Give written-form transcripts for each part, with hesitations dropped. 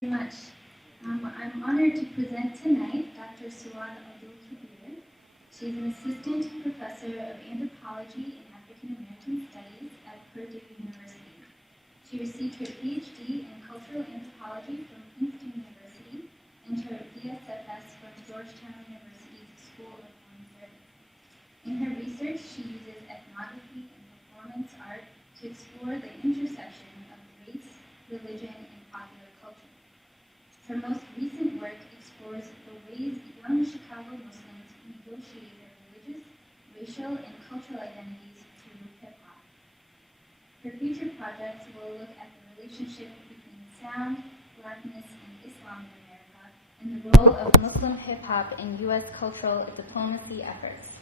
Very much. I'm honored to present tonight Dr. Suad Abdul Khabeer. She's an assistant professor of anthropology and African American studies at Purdue University. She received her PhD in cultural anthropology from Princeton University and her BSFS from Georgetown University's School of Foreign Service. In her research, she uses ethnography and performance art to explore the intersection of race, religion, and popular culture. Her most recent work explores the ways young Chicago Muslims negotiate their religious, racial, and cultural identities through hip-hop. Her future projects will look at the relationship between sound, blackness, and Islam in America, and the role of Muslim hip-hop in U.S. cultural diplomacy efforts.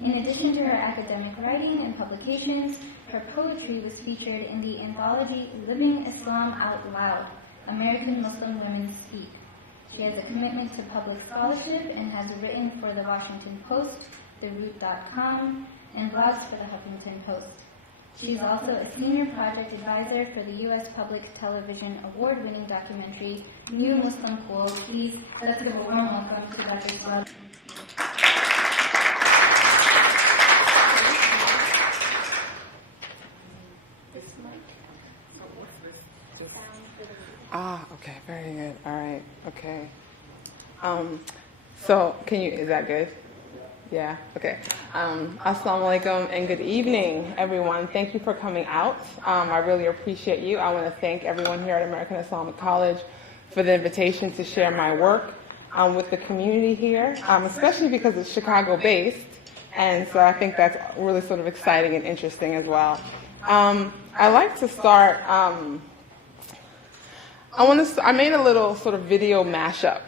In addition to her academic writing and publications, her poetry was featured in the anthology Living Islam Out Loud, American Muslim Women Speak. She has a commitment to public scholarship and has written for the Washington Post, TheRoot.com, and blogs for the Huffington Post. She is also a senior project advisor for the U.S. Public Television award-winning documentary, New Muslim Cool. Please, let's give a warm welcome to Dr. Suad. Okay, very good. All right, okay. So, is that good? Yeah, okay. Assalamu alaikum and good evening, everyone. Thank you for coming out. I really appreciate you. I want to thank everyone here at American Islamic College for the invitation to share my work with the community here, especially because it's Chicago-based, and so I think that's really sort of exciting and interesting as well. I'd like to start. I made a little sort of video mashup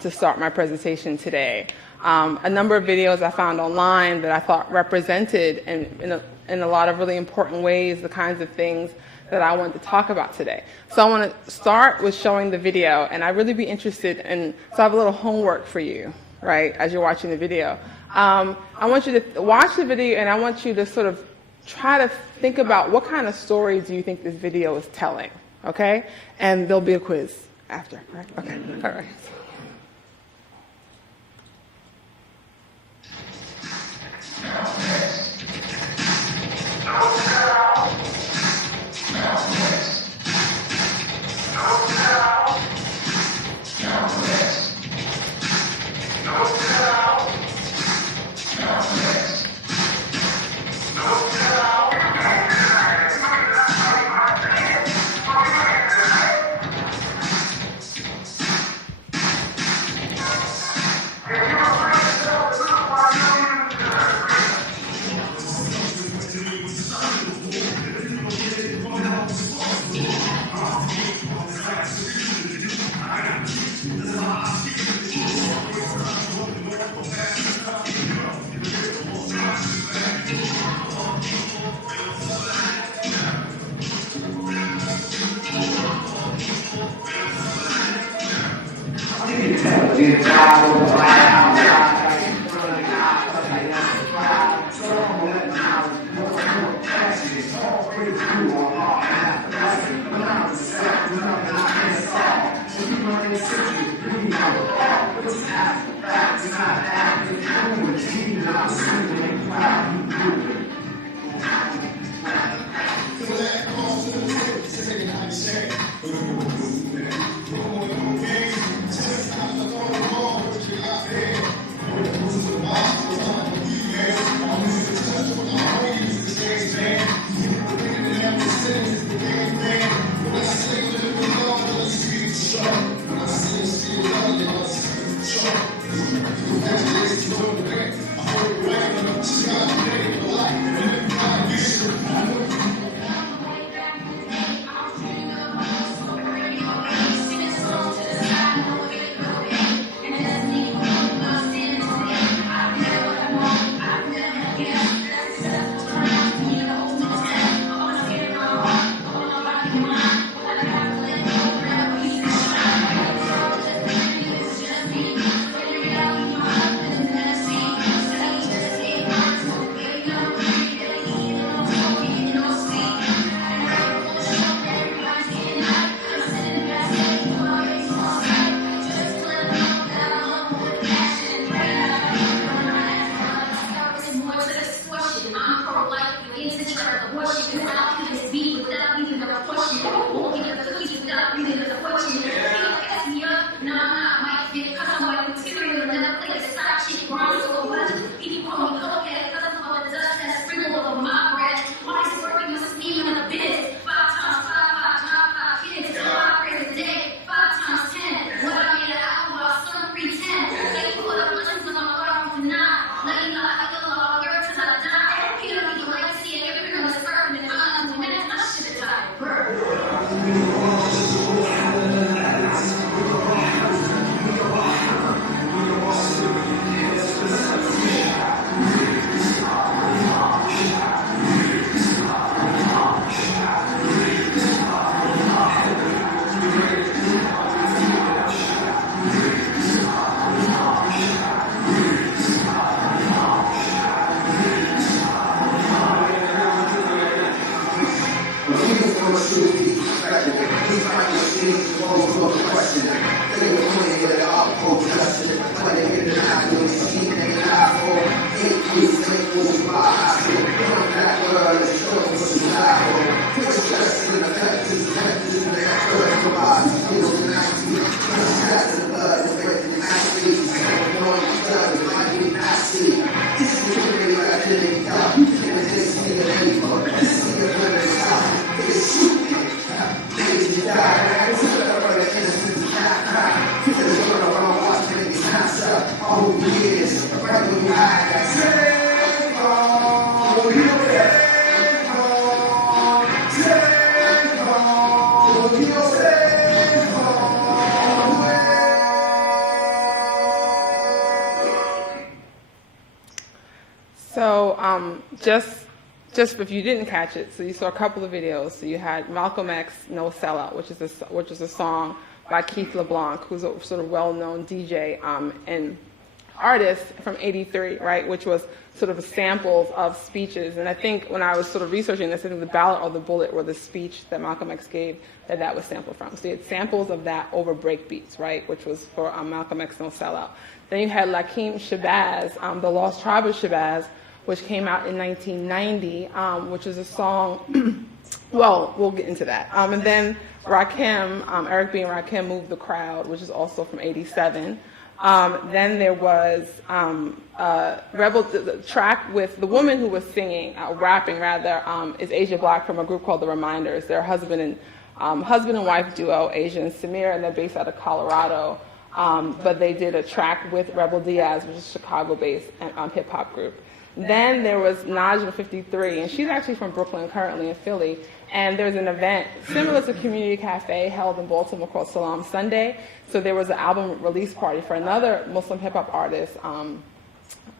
to start my presentation today. A number of videos I found online that I thought represented in a lot of really important ways the kinds of things that I wanted to talk about today. So I want to start with showing the video, and I'd really be interested in, so I have a little homework for you, right, as you're watching the video. I want you to watch the video, and I want you to sort of try to think about what kind of story do you think this video is telling. Okay? And there'll be a quiz after, right? Okay, all right. So just if you didn't catch it, so you saw a couple of videos. So you had Malcolm X, No Sellout, which is a song by Keith LeBlanc, who's a sort of well-known DJ and artist from '83, right, which was sort of samples of speeches. And I think when I was sort of researching this, I think the ballot or the bullet or the speech that Malcolm X gave, that was sampled from. So you had samples of that over breakbeats, right, which was for Malcolm X, No Sellout. Then you had Lakeem Shabazz, The Lost Tribe of Shabazz, which came out in 1990, which is a song, well, we'll get into that. And then Rakim, Eric B. and Rakim, Move the Crowd, which is also from '87. Then there was the track with the woman who was singing, rapping rather, is Asia Black from a group called The Reminders. They're a husband and wife duo, Asia and Samir, and they're based out of Colorado. But they did a track with Rebel Diaz, which is a Chicago-based hip-hop group. Then there was Najma 53, and she's actually from Brooklyn, currently in Philly. And there's an event similar to Community Cafe held in Baltimore called Salam Sunday. So there was an album release party for another Muslim hip-hop artist.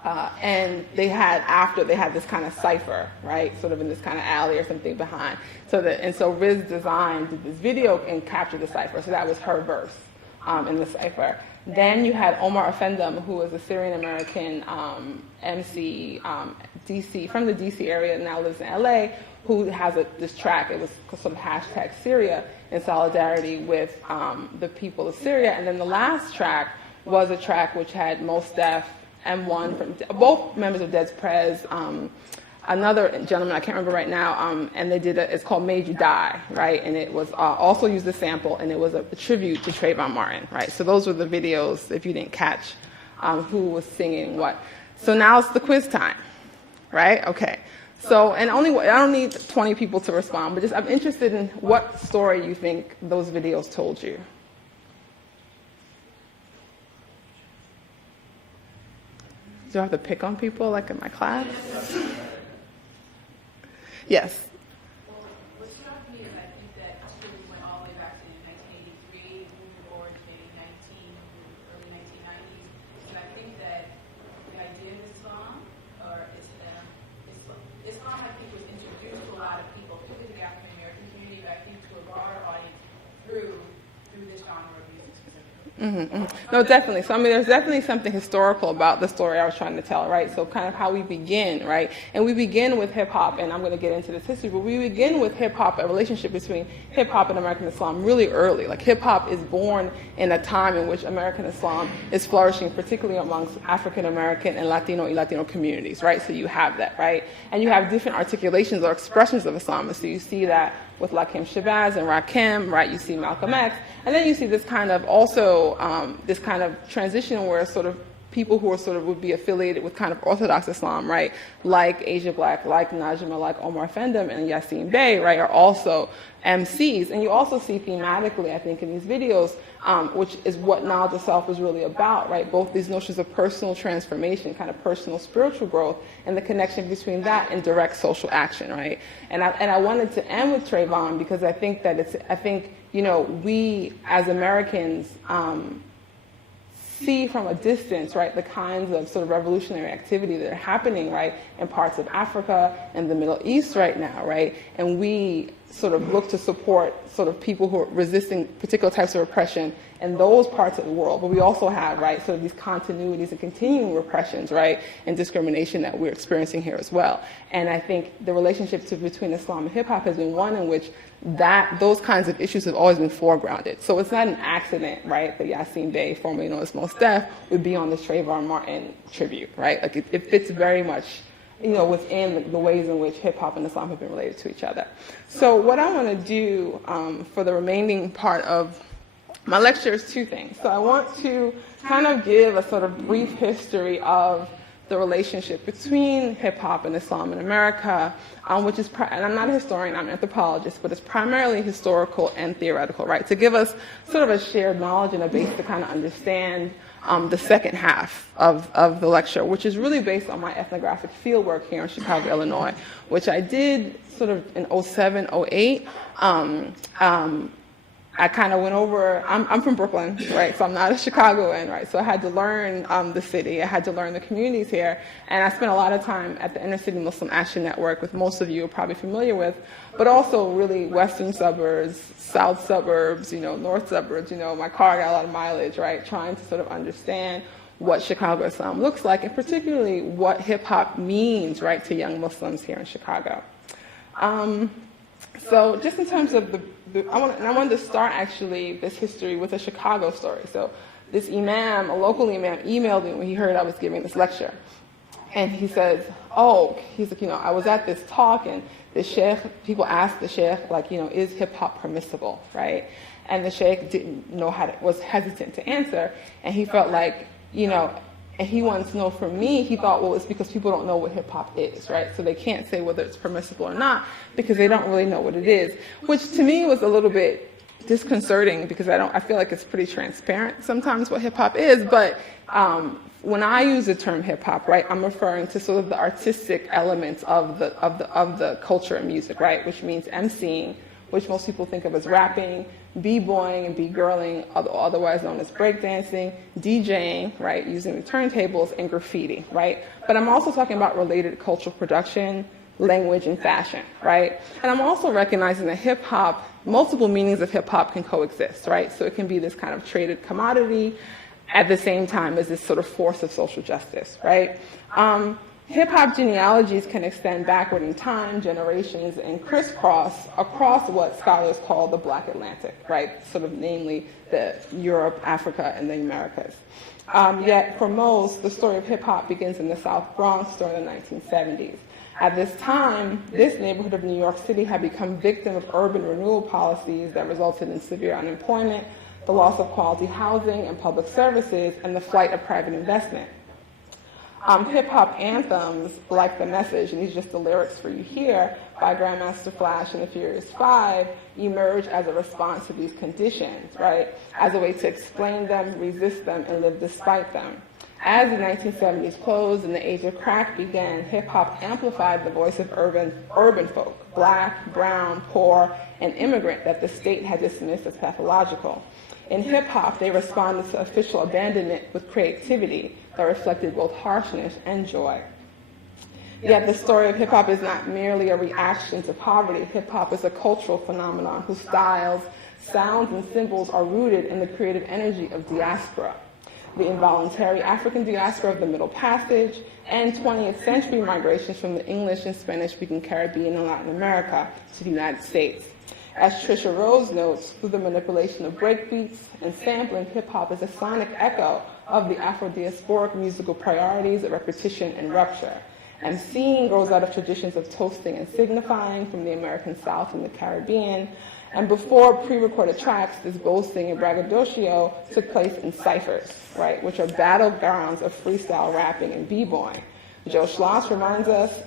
And they had this kind of cipher, right, sort of in this kind of alley or something behind. So Riz Design did this video and captured the cipher. So that was her verse in the cipher. Then you had Omar Effendum, who was a Syrian-American MC, DC, from the DC area, now lives in LA, who has this track. It was sort of hashtag Syria in solidarity with the people of Syria. And then the last track was a track which had Mos Def, M1, from both members of Dead's Prez, another gentleman, I can't remember right now, and they did it's called Made You Die, right? And it was also used a sample, and it was a tribute to Trayvon Martin, right? So those were the videos, if you didn't catch who was singing what. So now it's the quiz time, right? Okay. So, and I don't need 20 people to respond, but I'm interested in what story you think those videos told you. Do I have to pick on people like in my class? Yes. Well, what struck me is I think that truth went all the way back to 1983, moving forward to maybe early 1990s. And I think that the idea of Islam, or Islam, I think was introduced to a lot of people, particularly the African American community, but I think to a broader audience through this genre of music specifically. Mm-hmm. No, definitely. So, I mean, there's definitely something historical about the story I was trying to tell, right? So kind of how we begin, right? And we begin with hip-hop, and I'm going to get into this history, but we begin with hip-hop, a relationship between hip-hop and American Islam really early. Like, hip-hop is born in a time in which American Islam is flourishing, particularly amongst African-American and Latino communities, right? So you have that, right? And you have different articulations or expressions of Islam. So you see that with Lakeem Shabazz and Rakim, right? You see Malcolm X. And then you see this kind of also, this kind of transition where sort of people who are sort of would be affiliated with kind of Orthodox Islam, right? Like Asia Black, like Najma, like Omar Effendum and Yassine Bey, right? Are also MCs. And you also see thematically, I think, in these videos, which is what Knowledge Itself is really about, right? Both these notions of personal transformation, kind of personal spiritual growth, and the connection between that and direct social action, right? And I wanted to end with Trayvon because I think that we as Americans see from a distance, right, the kinds of sort of revolutionary activity that are happening, right, in parts of Africa and the Middle East right now, right? And we sort of look to support sort of people who are resisting particular types of repression in those parts of the world. But we also have, right, sort of these continuities and continuing repressions, right, and discrimination that we're experiencing here as well. And I think the relationship between Islam and hip hop has been one in which those kinds of issues have always been foregrounded. So it's not an accident, right, that Yassine Bey, formerly known as Mos Def, would be on this Trayvon Martin tribute, right? Like it fits very much, you know, within the ways in which hip hop and Islam have been related to each other. So what I want to do for the remaining part of my lecture is two things. So I want to kind of give a sort of brief history of the relationship between hip hop and Islam in America, which is, and I'm not a historian, I'm an anthropologist, but it's primarily historical and theoretical, right? To give us sort of a shared knowledge and a base to kind of understand the second half of the lecture, which is really based on my ethnographic fieldwork here in Chicago, Illinois, which I did sort of in 07, 08. I kind of went over, I'm from Brooklyn, right, so I'm not a Chicagoan, right, so I had to learn the city, I had to learn the communities here, and I spent a lot of time at the Inner City Muslim Action Network, which most of you are probably familiar with, but also really western suburbs, south suburbs, you know, north suburbs, you know, my car got a lot of mileage, right, trying to sort of understand what Chicago Islam looks like, and particularly what hip-hop means, right, to young Muslims here in Chicago. So just in terms of I wanted to start actually this history with a Chicago story. So this imam, a local imam, emailed me when he heard I was giving this lecture. And he says, he's like, you know, I was at this talk and the sheikh, people asked the sheikh, like, you know, is hip hop permissible, right? And the sheikh didn't know was hesitant to answer. And he felt like, you know, and he wanted to know from me, he thought, well, it's because people don't know what hip-hop is, right? So they can't say whether it's permissible or not because they don't really know what it is, which to me was a little bit disconcerting because I feel like it's pretty transparent sometimes what hip-hop is, but when I use the term hip-hop, right, I'm referring to sort of the artistic elements of the culture and music, right, which means emceeing, which most people think of as rapping, b-boying and b-girling, otherwise known as breakdancing, DJing, right, using the turntables, and graffiti, right? But I'm also talking about related cultural production, language, and fashion, right? And I'm also recognizing that hip-hop, multiple meanings of hip-hop can coexist, right? So it can be this kind of traded commodity at the same time as this sort of force of social justice, right? Hip-hop genealogies can extend backward in time, generations, and crisscross across what scholars call the Black Atlantic, right? Sort of namely the Europe, Africa, and the Americas. Yet for most, the story of hip-hop begins in the South Bronx during the 1970s. At this time, this neighborhood of New York City had become victim of urban renewal policies that resulted in severe unemployment, the loss of quality housing and public services, and the flight of private investment. Hip-hop anthems like The Message, and these are just the lyrics for you here, by Grandmaster Flash and the Furious Five, emerge as a response to these conditions, right? As a way to explain them, resist them, and live despite them. As the 1970s closed and the age of crack began, hip-hop amplified the voice of urban folk, black, brown, poor, and immigrant that the state had dismissed as pathological. In hip-hop, they responded to official abandonment with creativity that reflected both harshness and joy. Yet the story of hip-hop is not merely a reaction to poverty. Hip-hop is a cultural phenomenon whose styles, sounds, and symbols are rooted in the creative energy of diaspora, the involuntary African diaspora of the Middle Passage, and 20th century migrations from the English and Spanish-speaking Caribbean and Latin America to the United States. As Trisha Rose notes, through the manipulation of breakbeats and sampling, hip-hop is a sonic echo of the Afro-diasporic musical priorities of repetition and rupture. Emceeing grows out of traditions of toasting and signifying from the American South and the Caribbean. And before pre-recorded tracks, this boasting and braggadocio took place in ciphers, right, which are battlegrounds of freestyle rapping and b-boying. Joe Schloss reminds us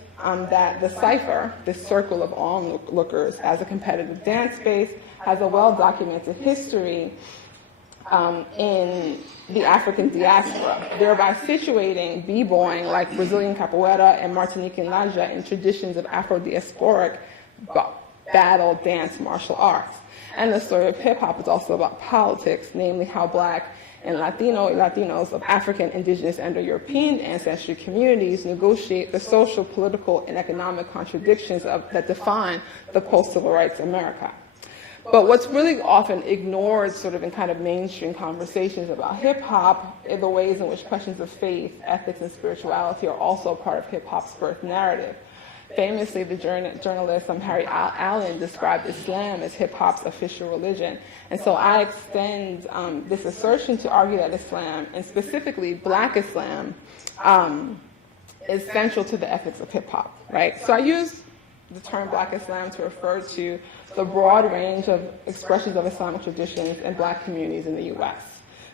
that the cipher, this circle of onlookers as a competitive dance space, has a well-documented history in the African diaspora, thereby situating b-boying like Brazilian capoeira and Martinican laja in traditions of Afro-diasporic battle dance martial arts. And the story of hip-hop is also about politics, namely how Black and Latinos of African, Indigenous, and European ancestry communities negotiate the social, political, and economic contradictions that define the post-civil rights America. But what's really often ignored sort of in kind of mainstream conversations about hip-hop are the ways in which questions of faith, ethics, and spirituality are also part of hip-hop's birth narrative. Famously, the journalist Harry Allen described Islam as hip-hop's official religion. And so I extend this assertion to argue that Islam, and specifically Black Islam, is central to the ethics of hip-hop, right? So I use the term Black Islam to refer to the broad range of expressions of Islamic traditions in Black communities in the U.S.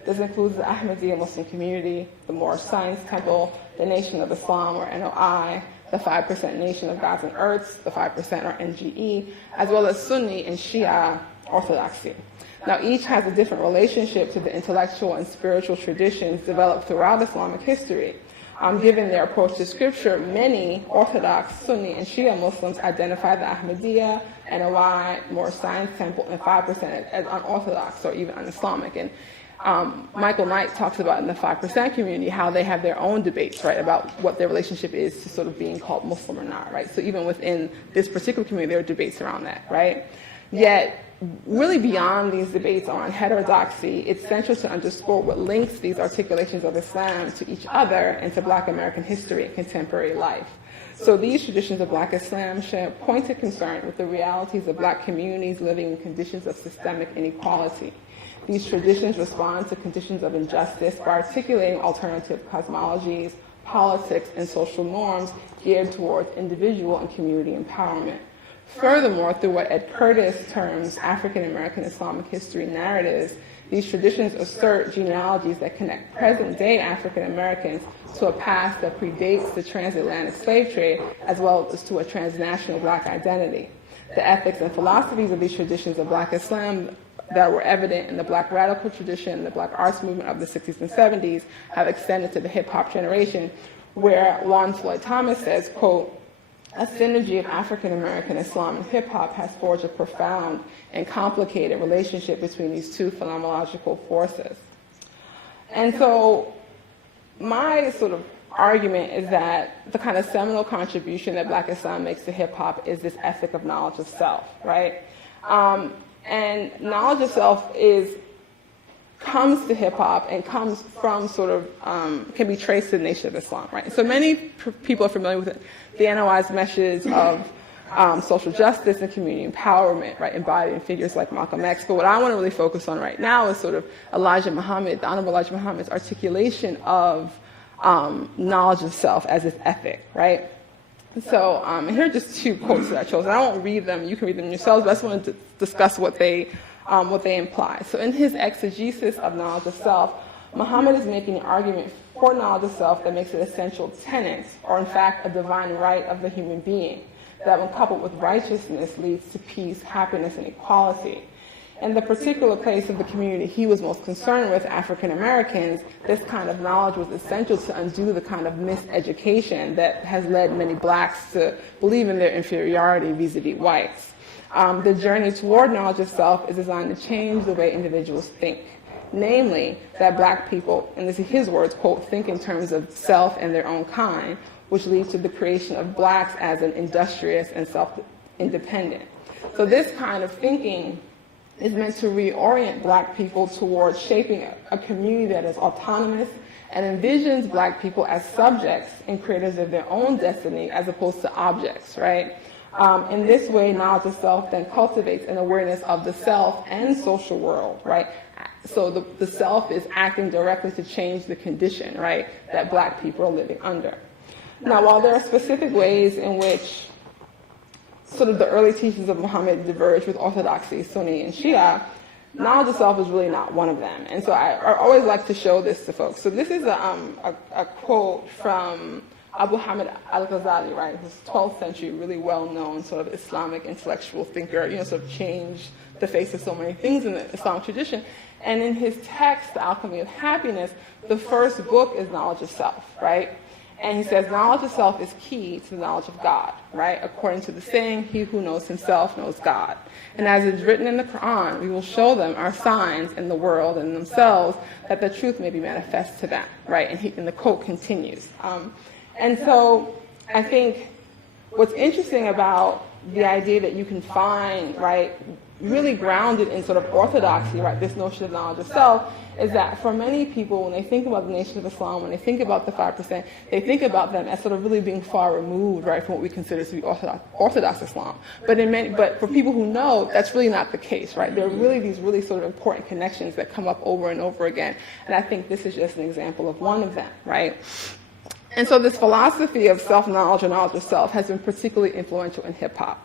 This includes the Ahmadiyya Muslim community, the Moorish Science Temple, the Nation of Islam, or NOI, the 5% Nation of Gods and Earths, the 5% or NGE, as well as Sunni and Shia Orthodoxy. Now, each has a different relationship to the intellectual and spiritual traditions developed throughout Islamic history. Given their approach to scripture, many Orthodox, Sunni, and Shia Muslims identify the Ahmadiyya, NOI, Moorish Science Temple, and 5% as unorthodox or even un-Islamic. And Michael Knight talks about in the 5% community how they have their own debates, right, about what their relationship is to sort of being called Muslim or not, right? So even within this particular community, there are debates around that, right? Yet, really beyond these debates on heterodoxy, it's central to underscore what links these articulations of Islam to each other and to Black American history and contemporary life. So these traditions of Black Islam share pointed concern with the realities of Black communities living in conditions of systemic inequality. These traditions respond to conditions of injustice by articulating alternative cosmologies, politics, and social norms geared towards individual and community empowerment. Furthermore, through what Ed Curtis terms African American Islamic history narratives, these traditions assert genealogies that connect present-day African Americans to a past that predates the transatlantic slave trade, as well as to a transnational Black identity. The ethics and philosophies of these traditions of Black Islam that were evident in the Black radical tradition, the Black arts movement of the 60s and 70s, have extended to the hip-hop generation, where Juan Floyd Thomas says, quote, "A synergy of African American Islam and hip-hop has forged a profound and complicated relationship between these two phenomenological forces." And so my sort of argument is that the kind of seminal contribution that Black Islam makes to hip-hop is this ethic of knowledge of self, right? And knowledge of self comes to hip-hop and comes from sort of, can be traced to the Nation of Islam, right? So many people are familiar with the NOI's message of social justice and community empowerment, right, embodied in figures like Malcolm X. But what I want to really focus on right now is sort of Elijah Muhammad, the Honorable Elijah Muhammad's articulation of knowledge of self as its ethic, right? So, and here are just two quotes that I chose. I won't read them, you can read them yourselves, but I just wanted to discuss what they imply. So in his exegesis of knowledge of self, Muhammad is making an argument for knowledge of self that makes it essential tenet, or in fact a divine right of the human being, that when coupled with righteousness leads to peace, happiness, and equality. In the particular place of the community he was most concerned with, African Americans, this kind of knowledge was essential to undo the kind of miseducation that has led many Blacks to believe in their inferiority vis-a-vis whites. The journey toward knowledge of self is designed to change the way individuals think. Namely, that Black people, and this is his words, quote, think in terms of self and their own kind, which leads to the creation of Blacks as an industrious and self-independent. So this kind of thinking is meant to reorient Black people towards shaping a community that is autonomous and envisions Black people as subjects and creators of their own destiny as opposed to objects, right? In this way, knowledge of self then cultivates an awareness of the self and social world, right? So the self is acting directly to change the condition, right, that Black people are living under. Now, while there are specific ways in which sort of the early teachings of Muhammad diverge with orthodoxy, Sunni, and Shia, knowledge of self is really not one of them. And so I always like to show this to folks. So this is a quote from Abu Hamid al-Ghazali, right, who's 12th century, really well-known sort of Islamic intellectual thinker, sort of changed the face of so many things in the Islamic tradition. And in his text, The Alchemy of Happiness, the first book is knowledge of self, right? And he says knowledge of self is key to the knowledge of God, right? According to the saying, he who knows himself knows God. And as is written in the Quran, we will show them our signs in the world and themselves that the truth may be manifest to them, right? And the quote continues. And so I think what's interesting about the idea that you can find, right, really grounded in sort of orthodoxy, right, this notion of knowledge of self, is that for many people, when they think about the Nation of Islam, when they think about the 5%, they think about them as sort of really being far removed, right, from what we consider to be Orthodox Islam. But for people who know, that's really not the case, right? There are really these really sort of important connections that come up over and over again, and I think this is just an example of one of them, right? And so this philosophy of self-knowledge or knowledge of self has been particularly influential in hip-hop.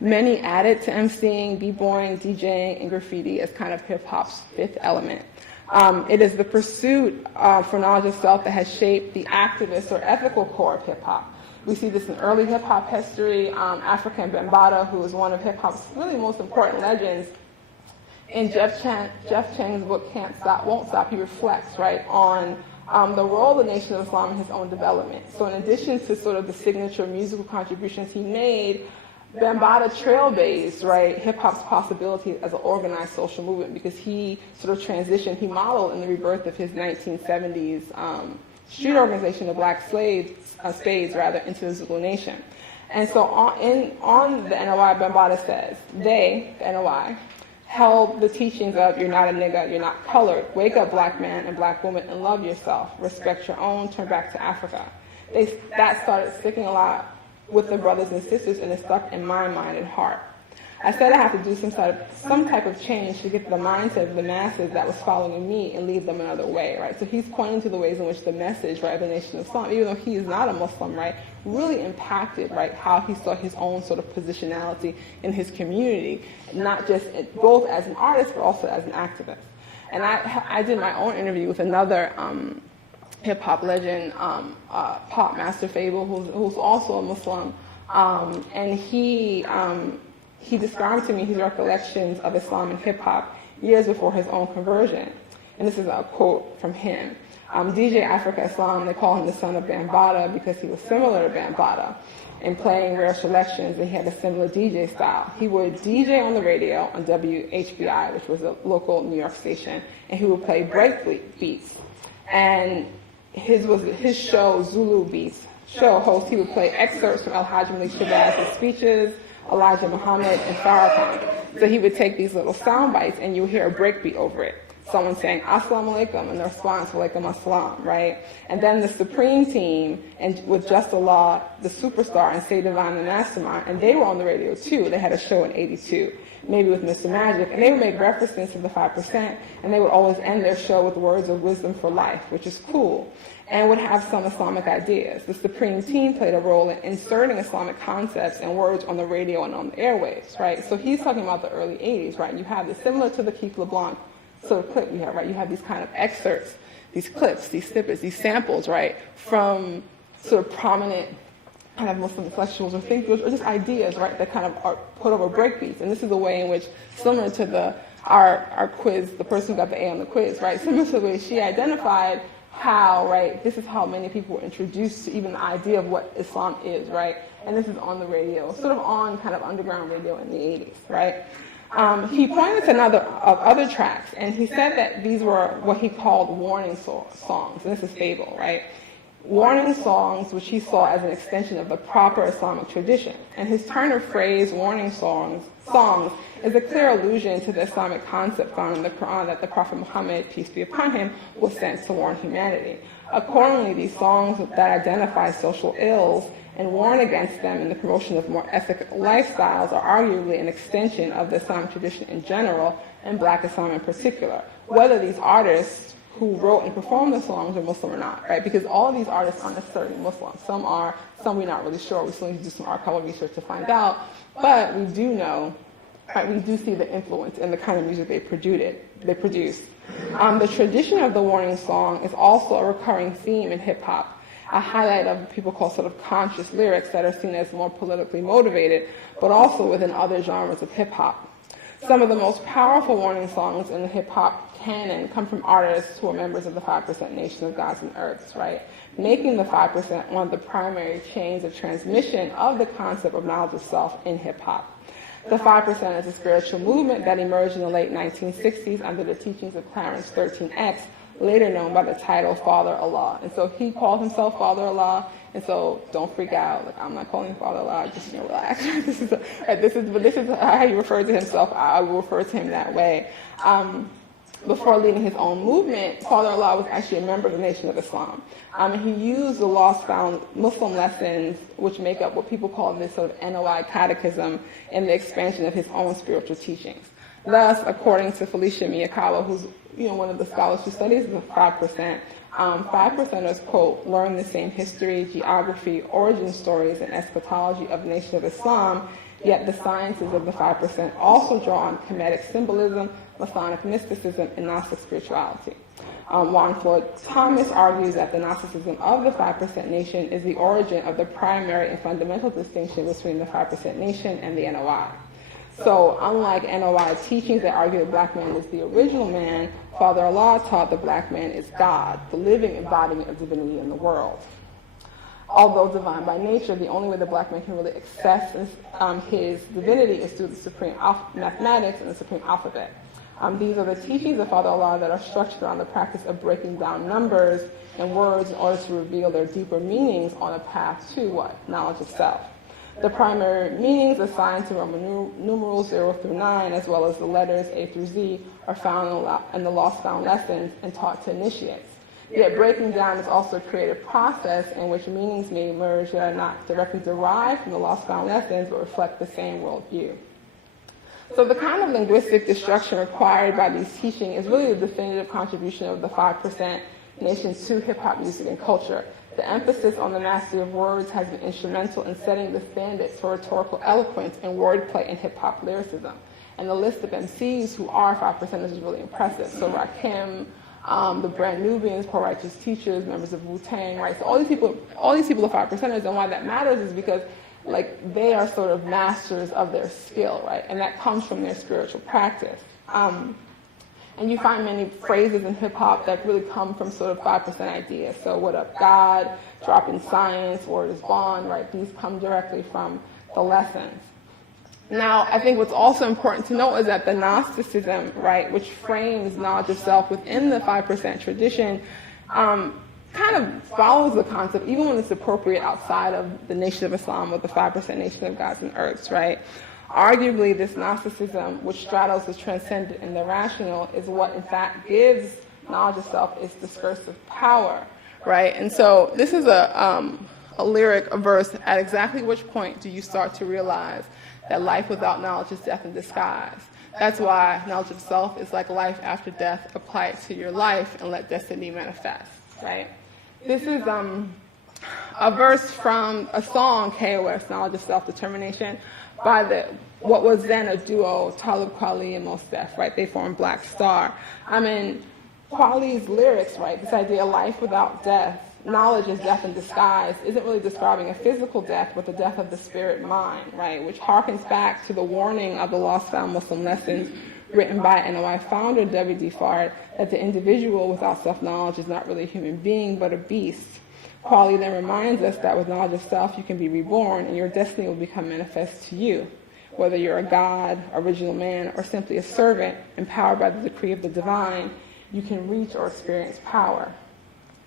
Many add it to emceeing, b-boying, DJing, and graffiti as kind of hip-hop's fifth element. It is the pursuit for knowledge of self that has shaped the activist or ethical core of hip-hop. We see this in early hip-hop history. African Bambaataa, who is one of hip-hop's really most important legends, in Jeff Chang's book, Can't Stop, Won't Stop, he reflects, right, on the role of the Nation of Islam in his own development. So in addition to sort of the signature musical contributions he made, Bambaataa trailblazed, right, hip-hop's possibility as an organized social movement because he sort of transitioned, he modeled in the rebirth of his 1970s street organization, the Black Spades, into the Zulu Nation. And so on the NOI, Bambaataa says, they, the NOI, held the teachings of you're not a nigga, you're not colored, wake up black man and black woman and love yourself, respect your own, turn back to Africa. That started sticking a lot with the brothers and sisters, and it stuck in my mind and heart. I said I have to do some type of change to get the mindset of the masses that was following me and lead them another way, right? So he's pointing to the ways in which the message, right, of the Nation of Islam, even though he is not a Muslim, right, really impacted, right, how he saw his own sort of positionality in his community, not just both as an artist but also as an activist. And I did my own interview with another hip-hop legend, Pop Master Fable, who's also a Muslim, and he described to me his recollections of Islam and hip-hop years before his own conversion. And this is a quote from him. DJ Africa Islam, they call him the son of Bambaataa because he was similar to Bambaataa in playing rare selections, and he had a similar DJ style. He would DJ on the radio on WHBI, which was a local New York station, and he would play break beats. And his show, Zulu Beats, show host, he would play excerpts from El-Hajj Malik Shabazz's speeches, Elijah Muhammad, and Farrakhan. So he would take these little sound bites and you'll hear a breakbeat over it. Someone saying, Assalamu alaikum, and the response, Walaikum assalam, right? And then the Supreme Team, and with Just Allah, the Superstar, and Say Divine, the Mastermind, and they were on the radio too. They had a show in '82, maybe with Mr. Magic, and they would make references to the 5%, and they would always end their show with words of wisdom for life, which is cool, and would have some Islamic ideas. The Supreme Team played a role in inserting Islamic concepts and words on the radio and on the airwaves, right? So he's talking about the early 80s, right? You have this similar to the Keith LeBlanc sort of clip you have, right? You have these kind of excerpts, these clips, these snippets, these samples, right, from sort of prominent kind of Muslim intellectuals or thinkers or just ideas, right, that kind of are put over breakbeats. And this is the way in which, similar to our quiz, the person who got the A on the quiz, right, similar to the way she identified how, right, this is how many people were introduced to even the idea of what Islam is, right? And this is on the radio, sort of on kind of underground radio in the 80s, right? He pointed to other tracks, and he said that these were what he called warning songs, and this is Fable, right? Warning songs, which he saw as an extension of the proper Islamic tradition. And his turn of phrase, warning songs, is a clear allusion to the Islamic concept found in the Quran that the Prophet Muhammad, peace be upon him, was sent to warn humanity. Accordingly, these songs that identify social ills and warn against them in the promotion of more ethical lifestyles are arguably an extension of the Islamic tradition in general and Black Islam in particular, whether these artists who wrote and performed the songs are Muslim or not, right? Because all of these artists aren't necessarily Muslim. Some are, some we're not really sure. We still need to do some archival research to find out. But we do know, right, we do see the influence in the kind of music they produced. The tradition of the warning song is also a recurring theme in hip-hop, a highlight of what people call sort of conscious lyrics that are seen as more politically motivated, but also within other genres of hip-hop. Some of the most powerful warning songs in the hip-hop canon come from artists who are members of the 5% Nation of Gods and Earths, right? Making the 5% one of the primary chains of transmission of the concept of knowledge of self in hip-hop. The 5% is a spiritual movement that emerged in the late 1960s under the teachings of Clarence 13X, later known by the title Father Allah. And so he called himself Father Allah, and so don't freak out. Like, I'm not calling him Father Allah, just, relax. This is how he referred to himself. I will refer to him that way. Before leading his own movement, Father Allah was actually a member of the Nation of Islam. He used the lost found Muslim lessons, which make up what people call this sort of NOI catechism, in the expansion of his own spiritual teachings. Thus, according to Felicia Miyakawa, who's one of the scholars who studies the 5%, 5%ers, quote, learn the same history, geography, origin stories, and eschatology of the Nation of Islam, yet the sciences of the 5% also draw on Kemetic symbolism, Masonic mysticism, and Gnostic spirituality. Juan Floyd Thomas argues that the Gnosticism of the 5% Nation is the origin of the primary and fundamental distinction between the 5% Nation and the NOI. So unlike NOI teachings that argue the black man is the original man, Father Allah taught the black man is God, the living embodiment of divinity in the world. Although divine by nature, the only way the black man can really access his divinity is through the supreme mathematics and the supreme alphabet. These are the teachings of Father Allah that are structured around the practice of breaking down numbers and words in order to reveal their deeper meanings on a path to what? Knowledge of self. The primary meanings assigned to Roman numerals 0 through 9, as well as the letters A through Z, are found in the lost found lessons and taught to initiates. Yet breaking down is also a creative process in which meanings may emerge that are not directly derived from the lost found lessons but reflect the same worldview. So the kind of linguistic destruction required by these teachings is really the definitive contribution of the 5% Nation to hip-hop music and culture. The emphasis on the mastery of words has been instrumental in setting the standards for rhetorical eloquence and wordplay in hip-hop lyricism. And the list of MCs who are 5%ers is really impressive. So Rakim, the Brand Nubians, Poor Righteous Teachers, members of Wu-Tang, right? So all these people are 5%ers, and why that matters is because they are sort of masters of their skill, right? And that comes from their spiritual practice. And you find many phrases in hip-hop that really come from sort of 5% ideas. So what up, God, drop in science, word is bond, right? These come directly from the lessons. Now, I think what's also important to note is that the Gnosticism, right, which frames knowledge of self within the 5% tradition, kind of follows the concept, even when it's appropriate outside of the Nation of Islam or the 5% Nation of Gods and Earths, right? Arguably, this Gnosticism, which straddles the transcendent and the rational, is what in fact gives knowledge of self its discursive power, right? And so this is a verse. At exactly which point do you start to realize that life without knowledge is death in disguise? That's why knowledge of self is like life after death. Apply it to your life and let destiny manifest, right? This is a verse from a song, KOS, Knowledge of Self-Determination, by what was then a duo, Talib Kweli and Mos Def, right? They formed Black Star. I mean, Kweli's lyrics, right? This idea of life without death, knowledge is death in disguise, isn't really describing a physical death, but the death of the spirit mind, right? Which harkens back to the warning of the Lost Found Muslim Lessons written by NOI founder W.D. Fard, that the individual without self-knowledge is not really a human being, but a beast. Kweli then reminds us that with knowledge of self, you can be reborn and your destiny will become manifest to you. Whether you're a god, original man, or simply a servant, empowered by the decree of the divine, you can reach or experience power.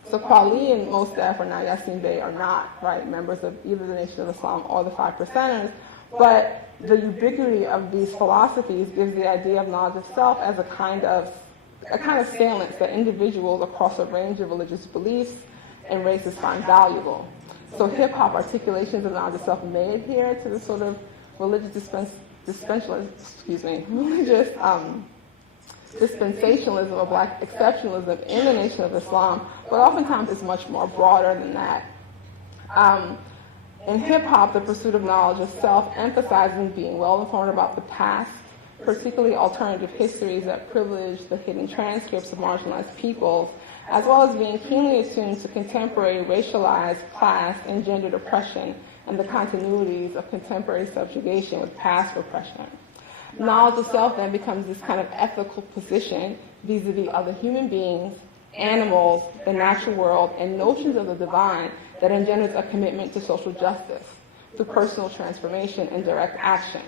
So Kweli and Mos Def, or now Yasin Bey, are not, right, members of either the Nation of Islam or the 5%ers, but the ubiquity of these philosophies gives the idea of knowledge of self as a kind of salience that individuals across a range of religious beliefs and races find valuable. So hip-hop articulations of knowledge of self may adhere to the sort of religious dispensationalism or black exceptionalism in the Nation of Islam, but oftentimes it's much more broader than that. In hip-hop, the pursuit of knowledge of self emphasizing being well-informed about the past, particularly alternative histories that privilege the hidden transcripts of marginalized peoples, as well as being keenly attuned to contemporary racialized, class, and gendered oppression and the continuities of contemporary subjugation with past repression. Knowledge of self then becomes this kind of ethical position vis-a-vis other human beings, animals, the natural world, and notions of the divine that engenders a commitment to social justice, to personal transformation and direct action.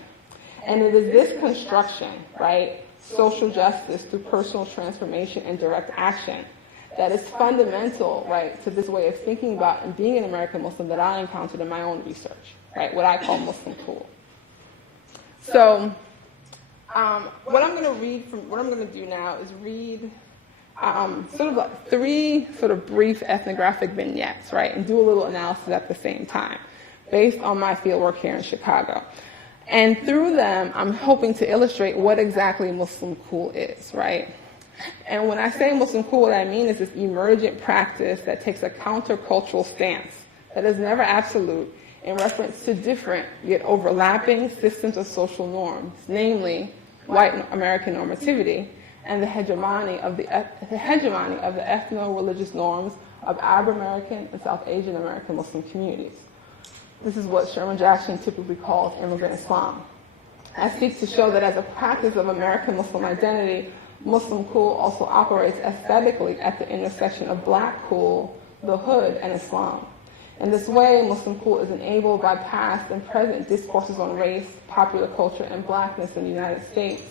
And it is this construction, right, social justice through personal transformation and direct action, that is fundamental, right, to this way of thinking about and being an American Muslim that I encountered in my own research, right, what I call Muslim cool. So, what I'm going to do now is read sort of like 3 sort of brief ethnographic vignettes, right, and do a little analysis at the same time, based on my fieldwork here in Chicago. And through them, I'm hoping to illustrate what exactly Muslim cool is, right? And when I say Muslim cool, what I mean is this emergent practice that takes a countercultural stance that is never absolute in reference to different yet overlapping systems of social norms, namely white American normativity and the hegemony of the ethno-religious norms of Arab American and South Asian American Muslim communities. This is what Sherman Jackson typically calls immigrant Islam. I seek to show that as a practice of American Muslim identity, Muslim cool also operates aesthetically at the intersection of black cool, the hood, and Islam. In this way, Muslim cool is enabled by past and present discourses on race, popular culture, and blackness in the United States.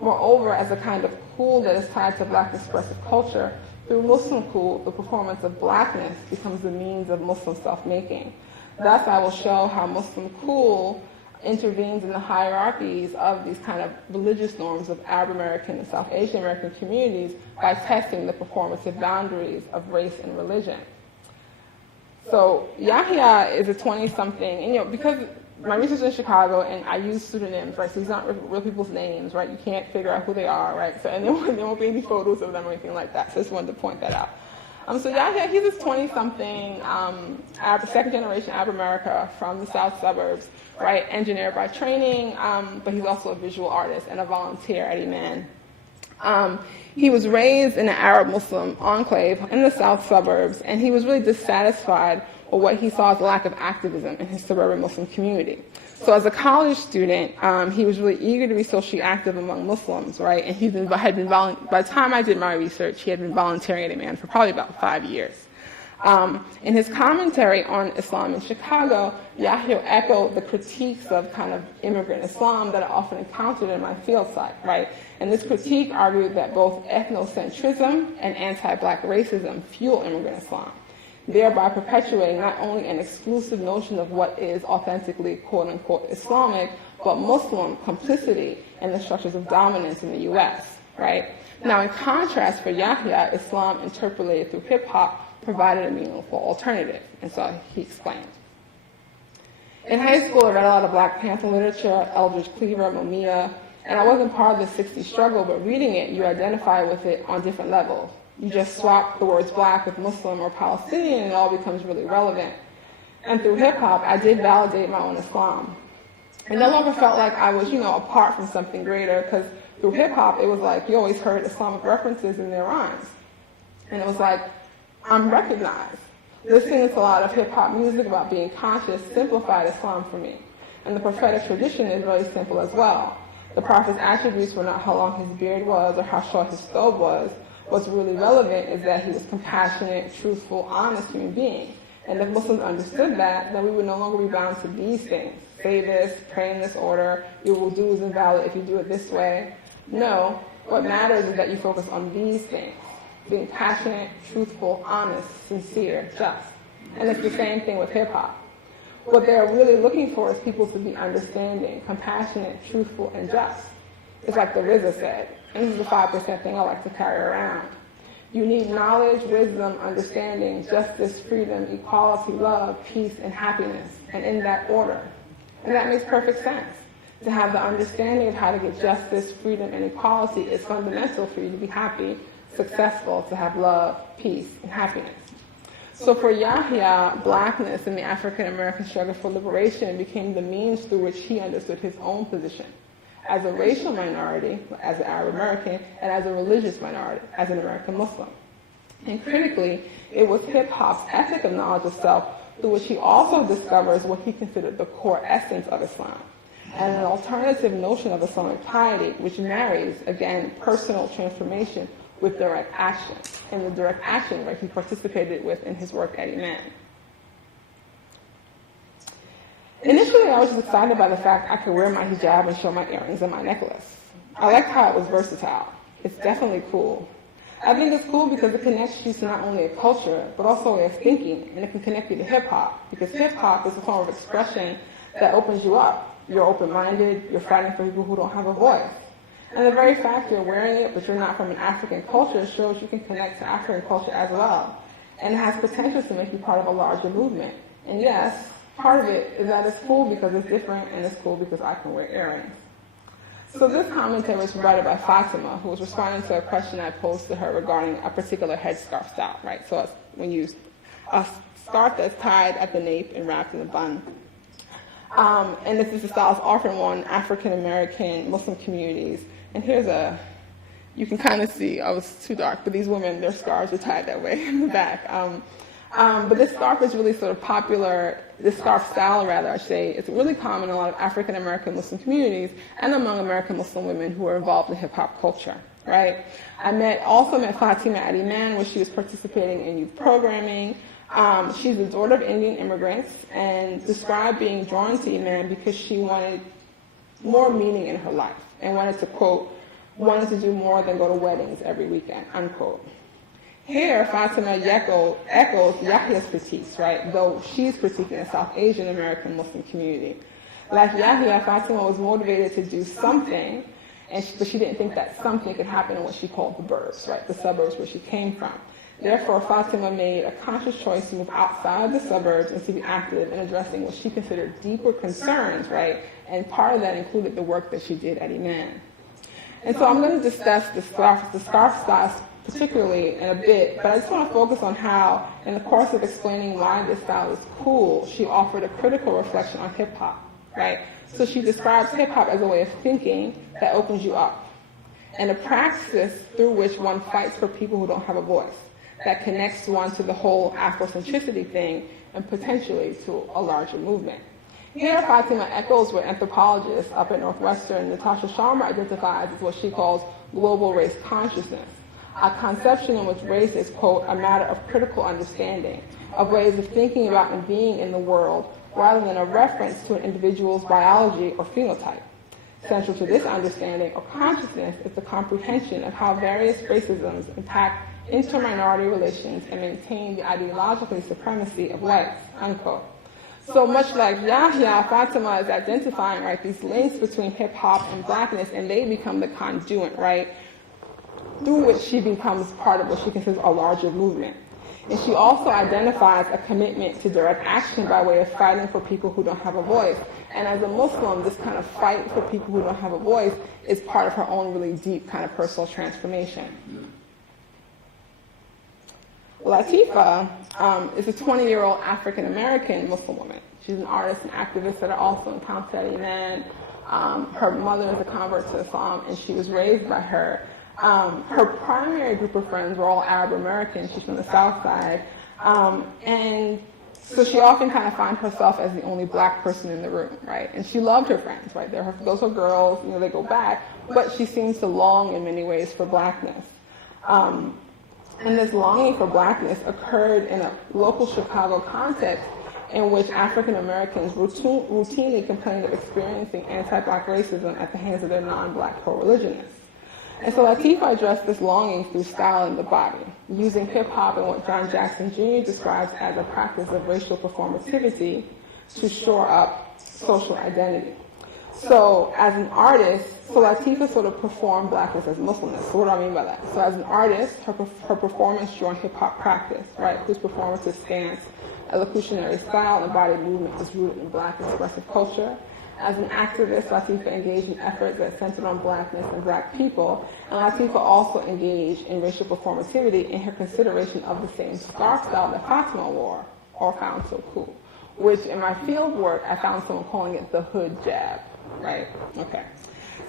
Moreover, as a kind of cool that is tied to black expressive culture, through Muslim cool, the performance of blackness becomes the means of Muslim self-making. Thus, I will show how Muslim cool intervenes in the hierarchies of these kind of religious norms of Arab American and South Asian American communities by testing the performative boundaries of race and religion. So Yahya is a 20-something, and because my research is in Chicago and I use pseudonyms, right, so these aren't real people's names, right, you can't figure out who they are, right, so, and there won't be any photos of them or anything like that, so I just wanted to point that out. So Yahya, he's this 20-something second-generation Arab America from the south suburbs, right, engineer by training, but he's also a visual artist and a volunteer at Iman. He was raised in an Arab Muslim enclave in the south suburbs, and he was really dissatisfied with what he saw as a lack of activism in his suburban Muslim community. So as a college student, he was really eager to be socially active among Muslims, right? And by the time I did my research, he had been volunteering at Iman for probably about 5 years. In his commentary on Islam in Chicago, Yahya echoed the critiques of kind of immigrant Islam that I often encountered in my field site, right? And this critique argued that both ethnocentrism and anti-black racism fuel immigrant Islam, thereby perpetuating not only an exclusive notion of what is authentically quote-unquote Islamic, but Muslim complicity in the structures of dominance in the U.S., right? Now, in contrast, for Yahya, Islam interpolated through hip-hop provided a meaningful alternative, and so he explained. In high school, I read a lot of Black Panther literature, Eldridge Cleaver, Mumia, and I wasn't part of the 60s struggle, but reading it, you identify with it on different levels. You just swap the words black with Muslim or Palestinian, and it all becomes really relevant. And through hip-hop, I did validate my own Islam. I no longer felt like I was, apart from something greater, because through hip-hop, it was like you always heard Islamic references in their rhymes. And it was like, I'm recognized. Listening to a lot of hip-hop music about being conscious simplified Islam for me. And the prophetic tradition is very simple as well. The prophet's attributes were not how long his beard was or how short his stove was. What's really relevant is that he was compassionate, truthful, honest human being. And if Muslims understood that, then we would no longer be bound to these things. Say this, pray in this order, your wudu is invalid if you do it this way. No, what matters is that you focus on these things. Being passionate, truthful, honest, sincere, just. And it's the same thing with hip-hop. What they're really looking for is people to be understanding, compassionate, truthful, and just. It's like the RZA said, and this is the 5% thing I like to carry around. You need knowledge, wisdom, understanding, justice, freedom, equality, love, peace, and happiness, and in that order. And that makes perfect sense. To have the understanding of how to get justice, freedom, and equality is fundamental for you to be happy, successful, to have love, peace, and happiness. So for Yahya, blackness in the African American struggle for liberation became the means through which he understood his own position as a racial minority, as an Arab American, and as a religious minority, as an American Muslim. And critically, it was hip-hop's ethic of knowledge of self through which he also discovers what he considered the core essence of Islam, and an alternative notion of Islamic piety, which marries, again, personal transformation with direct action, and the direct action he participated with in his work at Iman. Initially, I was just excited by the fact I could wear my hijab and show my earrings and my necklace. I liked how it was versatile. It's definitely cool. I think it's cool because it connects you to not only a culture, but also a way of thinking, and it can connect you to hip-hop, because hip-hop is a form of expression that opens you up. You're open-minded, you're fighting for people who don't have a voice. And the very fact you're wearing it, but you're not from an African culture, shows you can connect to African culture as well. And it has potential to make you part of a larger movement. And yes, part of it is that it's cool because it's different, and it's cool because I can wear earrings. So this commentary was provided by Fatima, who was responding to a question I posed to her regarding a particular headscarf style, right? So it's when you a scarf that's tied at the nape and wrapped in a bun. And this is a style that's often worn in African American Muslim communities. And here's you can kind of see, I was too dark, but these women, their scarves are tied that way in the back. But this scarf is really sort of popular, this scarf style rather, I should say, it's really common in a lot of African American Muslim communities and among American Muslim women who are involved in hip hop culture, right? I also met Fatima at Iman, where she was participating in youth programming. She's the daughter of Indian immigrants and described being drawn to Iman because she wanted more meaning in her life and wanted to do more than go to weddings every weekend, unquote. Here, Fatima echoes Yahya's critiques, right? Though she's critiquing the South Asian American Muslim community. Like Yahya, Fatima was motivated to do something, but she didn't think that something could happen in what she called the burbs, right? The suburbs where she came from. Therefore, Fatima made a conscious choice to move outside the suburbs and to be active in addressing what she considered deeper concerns, right? And part of that included the work that she did at Iman. And so I'm going to discuss the scarf style particularly in a bit, but I just want to focus on how, in the course of explaining why this style is cool, she offered a critical reflection on hip-hop, right? So she describes hip-hop as a way of thinking that opens you up, and a practice through which one fights for people who don't have a voice, that connects one to the whole Afrocentricity thing and potentially to a larger movement. Here, Fatima echoes what anthropologists up at Northwestern, Natasha Sharma, identifies as what she calls global race consciousness, a conception in which race is, quote, a matter of critical understanding, of ways of thinking about and being in the world, rather than a reference to an individual's biology or phenotype. Central to this understanding or consciousness is the comprehension of how various racisms impact inter-minority relations and maintain the ideological supremacy of whites, unquote. So much like Yahya, Fatima is identifying, right, these links between hip-hop and blackness, and they become the conduit, right, through which she becomes part of what she considers a larger movement. And she also identifies a commitment to direct action by way of fighting for people who don't have a voice. And as a Muslim, this kind of fight for people who don't have a voice is part of her own really deep kind of personal transformation. Latifa is a 20-year-old African-American Muslim woman. She's an artist and activist that I also encountered at Iman. Her mother is a convert to Islam, and she was raised by her. Her primary group of friends were all Arab Americans. She's from the South Side. And so she often kind of finds herself as the only black person in the room, right? And she loved her friends, right? Those are girls, they go back, but she seems to long in many ways for blackness. And this longing for blackness occurred in a local Chicago context in which African Americans routinely complained of experiencing anti-black racism at the hands of their non-black co-religionists. And so Latifa addressed this longing through style and the body, using hip-hop and what John Jackson Jr. describes as a practice of racial performativity to shore up social identity. So as an artist, Latifa sort of performed blackness as Muslimness. So what do I mean by that? So as an artist, her performance drew on hip-hop practice, right, whose performances stance, elocutionary style, and body movement is rooted in black expressive culture. As an activist, Latifa engaged in efforts that centered on blackness and black people, and Latifa also engaged in racial performativity in her consideration of the same scarf style that Fatima wore, or found so cool, which in my field work, I found someone calling it the hood jab, right? Okay.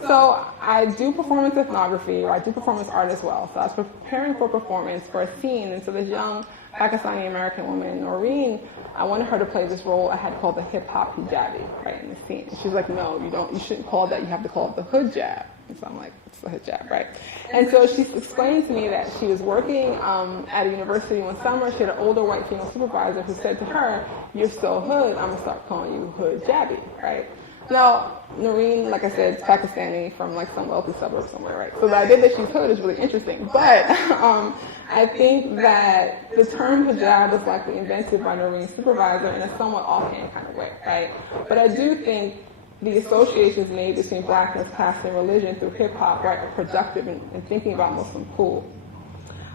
So I do performance ethnography, or I do performance art as well. So I was preparing for performance for a scene, and so this young Pakistani American woman, Noreen, I wanted her to play this role I had called the hip hop hijabi, right, in the scene. And she was like, no, you shouldn't call it that, you have to call it the hijab. And so I'm like, it's the hijab, right? And so she explained to me that she was working at a university one summer. She had an older white female supervisor who said to her, you're so hood, I'm gonna start calling you hijabi, right? Now, Noreen, like I said, is Pakistani from like some wealthy suburb somewhere, right? So the idea that she's hood is really interesting. But I think that the term hijab was likely invented by Noreen's supervisor in a somewhat offhand kind of way, right? But I do think the associations made between blackness, caste, and religion through hip-hop, right, are productive in thinking about Muslim cool.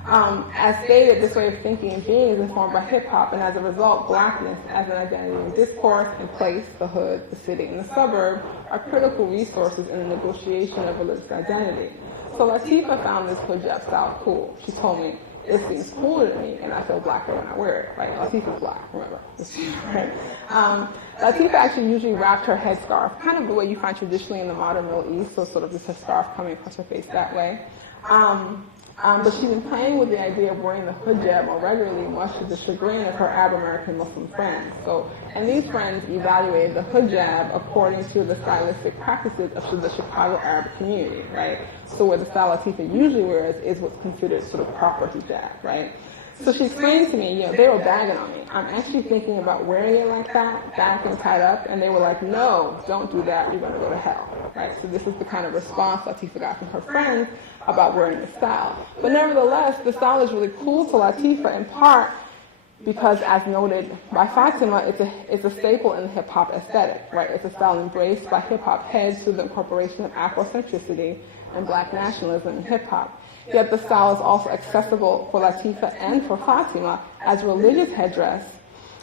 As stated, this way of thinking and being is informed by hip-hop, and as a result, blackness as an identity in discourse and place, the hood, the city, and the suburb, are critical resources in the negotiation of religious identity. So Latifa found this hijab style cool. She told me, it seems cooler to me, and I feel blacker when I wear it, right? Latifa's black, remember. Right? Latifa actually usually wrapped her headscarf, kind of the way you find traditionally in the modern Middle East, so sort of just a scarf coming across her face that way. But she's been playing with the idea of wearing the hijab more regularly, much to the chagrin of her Arab-American Muslim friends. And these friends evaluated the hijab according to the stylistic practices of the Chicago Arab community, right? So where the style Latifa usually wears is what's considered sort of proper hijab, right? So she explained to me, they were bagging on me. I'm actually thinking about wearing it like that, back and tied up, and they were like, no, don't do that, you're going to go to hell, right? So this is the kind of response Latifa got from her friends about wearing the style. But nevertheless, the style is really cool to Latifa in part because, as noted by Fatima, it's a staple in the hip-hop aesthetic, right? It's a style embraced by hip-hop heads through the incorporation of Afrocentricity and black nationalism in hip-hop. Yet the style is also accessible for Latifa and for Fatima as religious headdress,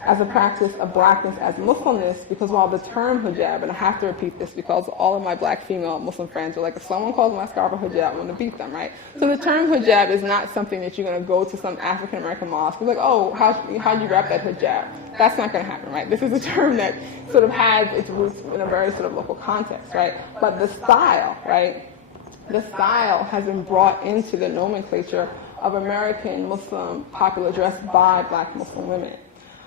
as a practice of blackness as Muslimness, because while the term hijab, and I have to repeat this because all of my black female Muslim friends are like, if someone calls my scarf a hijab, I'm going to beat them, right? So the term hijab is not something that you're going to go to some African American mosque and be like, oh, how'd you wrap that hijab? That's not going to happen, right? This is a term that sort of has its roots in a very sort of local context, right? But the style, right? The style has been brought into the nomenclature of American Muslim popular dress by black Muslim women.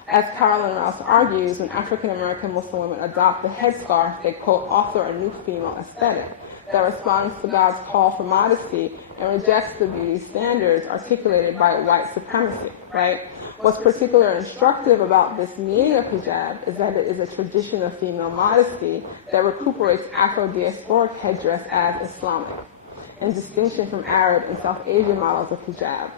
As Carolyn Rouse argues, when African American Muslim women adopt the headscarf, they, quote, author a new female aesthetic that responds to God's call for modesty and rejects the beauty standards articulated by white supremacy, right? What's particularly instructive about this meaning of hijab is that it is a tradition of female modesty that recuperates Afro-diasporic headdress as Islamic, in distinction from Arab and South Asian models of hijab.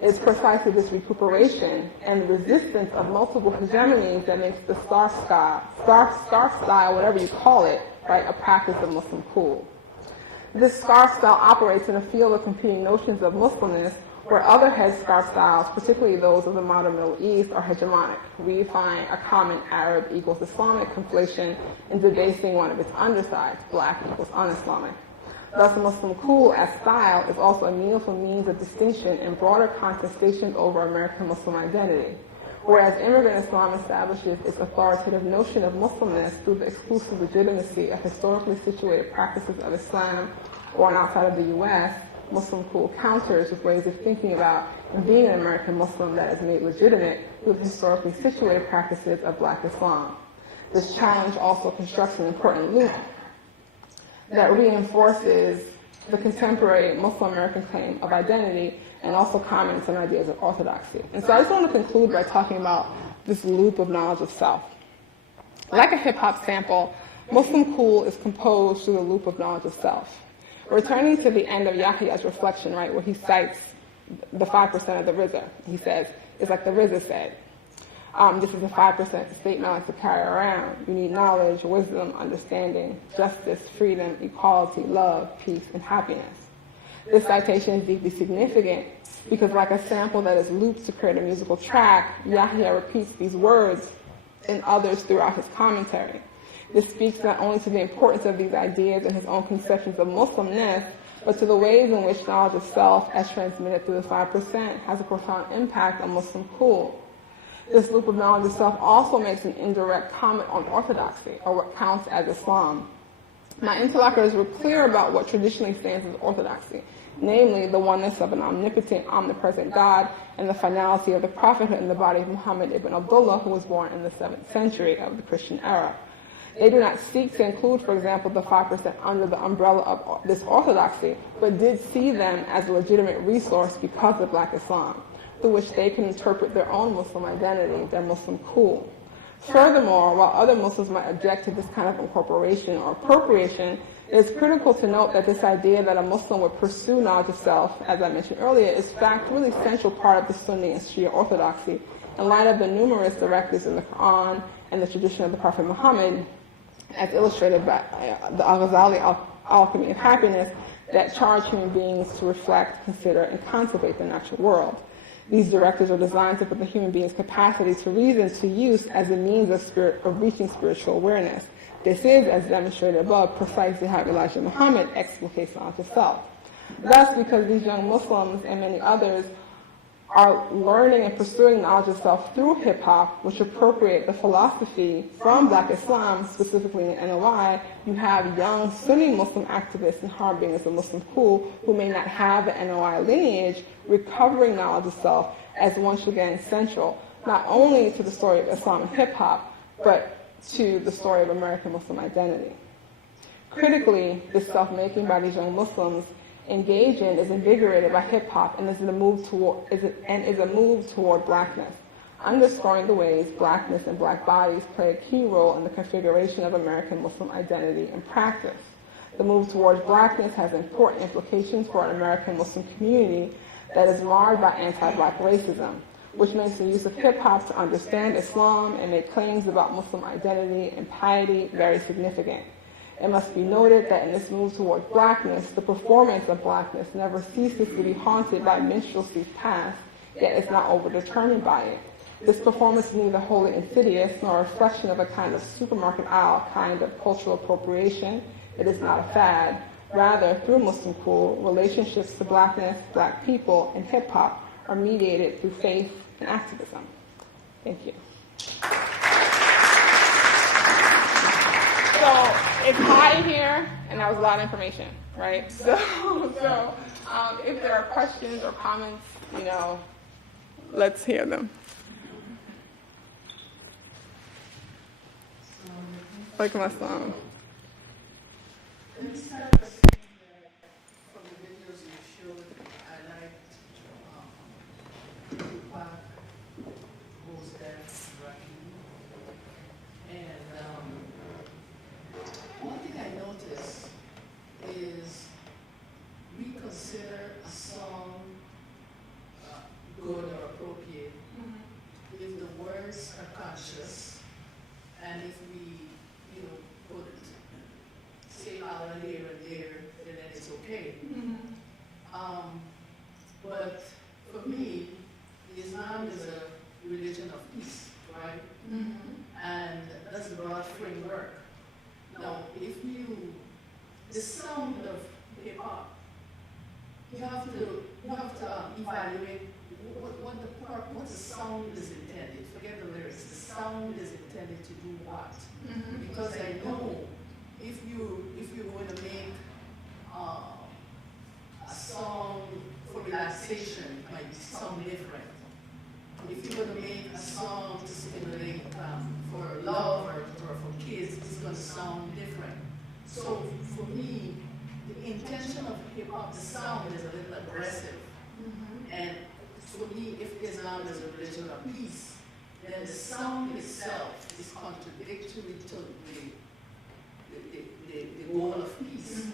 It's precisely this recuperation and the resistance of multiple hegemonies that makes the scarf style, whatever you call it, right, a practice of Muslim cool. This scarf style operates in a field of competing notions of Muslimness, where other headscarf styles, particularly those of the modern Middle East, are hegemonic. We find a common Arab equals Islamic conflation in debasing one of its undersides, black equals un-Islamic. Thus, Muslim cool as style is also a meaningful means of distinction and broader contestation over American Muslim identity. Whereas immigrant Islam establishes its authoritative notion of Muslimness through the exclusive legitimacy of historically situated practices of Islam or outside of the U.S., Muslim cool counters with ways of thinking about and being an American Muslim that is made legitimate through the historically situated practices of black Islam. This challenge also constructs an important loop that reinforces the contemporary Muslim American claim of identity and also comments on ideas of orthodoxy. And so I just want to conclude by talking about this loop of knowledge of self. Like a hip-hop sample, Muslim cool is composed through the loop of knowledge of self. Returning to the end of Yahya's reflection, right, where he cites the 5% of the RZA, he says, it's like the RZA said, this is a 5% statement I like to carry around. You need knowledge, wisdom, understanding, justice, freedom, equality, love, peace, and happiness. This citation is deeply significant because, like a sample that is looped to create a musical track, Yahya repeats these words and others throughout his commentary. This speaks not only to the importance of these ideas and his own conceptions of Muslimness, but to the ways in which knowledge of self, as transmitted through the 5%, has a profound impact on Muslim cool. This loop of knowledge of self also makes an indirect comment on orthodoxy, or what counts as Islam. My interlocutors were clear about what traditionally stands as orthodoxy, namely the oneness of an omnipotent, omnipresent God and the finality of the prophethood in the body of Muhammad ibn Abdullah, who was born in the 7th century of the Christian era. They do not seek to include, for example, the 5% under the umbrella of this orthodoxy, but did see them as a legitimate resource because of Black Islam, through which they can interpret their own Muslim identity, their Muslim cool. Furthermore, while other Muslims might object to this kind of incorporation or appropriation, it is critical to note that this idea that a Muslim would pursue knowledge of self, as I mentioned earlier, is in fact really central part of the Sunni and Shia orthodoxy in light of the numerous directives in the Quran and the tradition of the Prophet Muhammad, as illustrated by the Al-Ghazali Alchemy of Happiness, that charge human beings to reflect, consider, and contemplate the natural world. These directives are designed to put the human being's capacity to reason to use as a means of reaching spiritual awareness. This is, as demonstrated above, precisely how Elijah Muhammad explicates knowledge of self. Thus, because these young Muslims and many others are learning and pursuing knowledge of self through hip-hop, which appropriate the philosophy from Black Islam, specifically in NOI, you have young Sunni Muslim activists and harbinger of Muslim cool who may not have an NOI lineage, recovering knowledge of self as once again central, not only to the story of Islam and hip-hop, but to the story of American Muslim identity. Critically, this self-making by these young Muslims engage in is invigorated by hip-hop and is a move toward blackness, underscoring the ways blackness and black bodies play a key role in the configuration of American Muslim identity and practice. The move towards blackness has important implications for an American Muslim community that is marred by anti-black racism, which makes the use of hip-hop to understand Islam and make claims about Muslim identity and piety very significant. It must be noted that in this move toward blackness, the performance of blackness never ceases to be haunted by minstrelsy's past, yet is not overdetermined by it. This performance is neither wholly insidious nor a reflection of a kind of supermarket aisle kind of cultural appropriation. It is not a fad. Rather, through Muslim cool, relationships to blackness, black people, and hip-hop are mediated through faith and activism. Thank you. So it's high here, and that was a lot of information, right? So if there are questions or comments, let's hear them. Alaikum assalam. Let me start by saying that from the videos you showed, I liked Tupac, Mos Def, Rakim, and one thing I noticed is we consider a song good or appropriate if the words are conscious and if we, put say Allah here and there, and then it's okay. But for me, Islam is a religion of peace, right? And that's a broad framework. Now, the sound of hip hop, you have to evaluate what the sound is intended. Forget the lyrics. The sound is intended to do what? Because I know if you're going to make a song for relaxation, it might sound different. If you're going to make a song to stimulate for love or for kids, it's going to sound different. So for me, the intention of hip hop, the sound is a little aggressive. And for me, if Islam is a religion of peace, then the sound itself is contradictory to the goal of peace.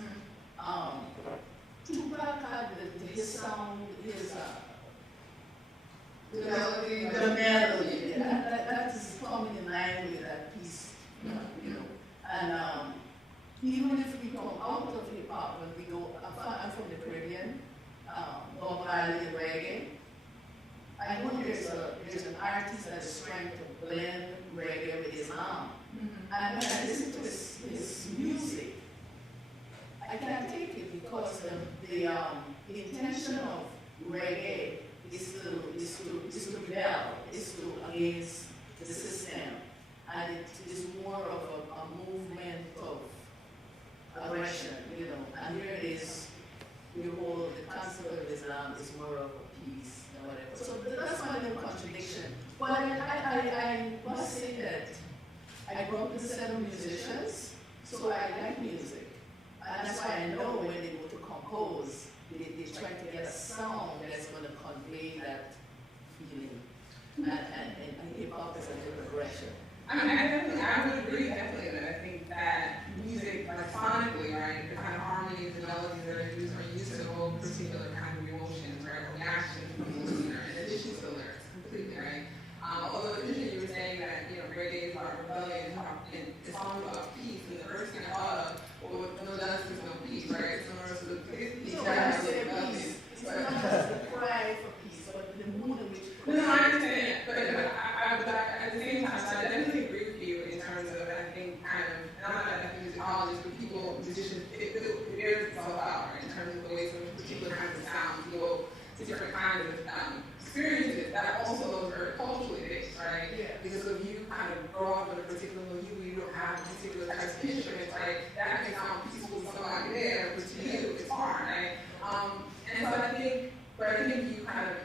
Tupac had his sound, the melody, that is coming in line with that peace, And even if we come out of hip hop, when we go, I'm from the Caribbean, Bob Marley and reggae. I know there's an artist that is trying to blend reggae with Islam. And when I listen to his music, I can't take it because the intention of reggae is to rebel, is to against the system, and it is more of a movement of I grew up with a set of musicians, so I like music. And that's why I know when they go to compose, they try to get a sound that's going to convey that feeling. And hip hop is a new progression. I mean, I would agree definitely that I think that music, like sonically, right, the kind of harmonies and melodies that are used to evoke particular kind of emotions, right, or reactions from the listener, in addition to the lyrics, completely, right? Although initially you were saying that, reggae is about rebellion and it's all about peace, and the first thing I thought of, well, no justice, no peace, right? So in order to peace, So when I say peace, it's not just the cry for peace, but the mood in which. No, I understand, but at the same time, I definitely agree with you in terms of, I think, kind of, and I'm not a musicologist, but people, musicians, it bears itself out, right, in terms of the ways in which particular kinds of sounds go to different kinds of experiences that also those are culturally based, right? Yeah. Because if you kind of grow up in a particular milieu, you don't have particular types of instruments, right? That may sound peaceful to somebody there, but to you, it's hard, right? And so I think you kind of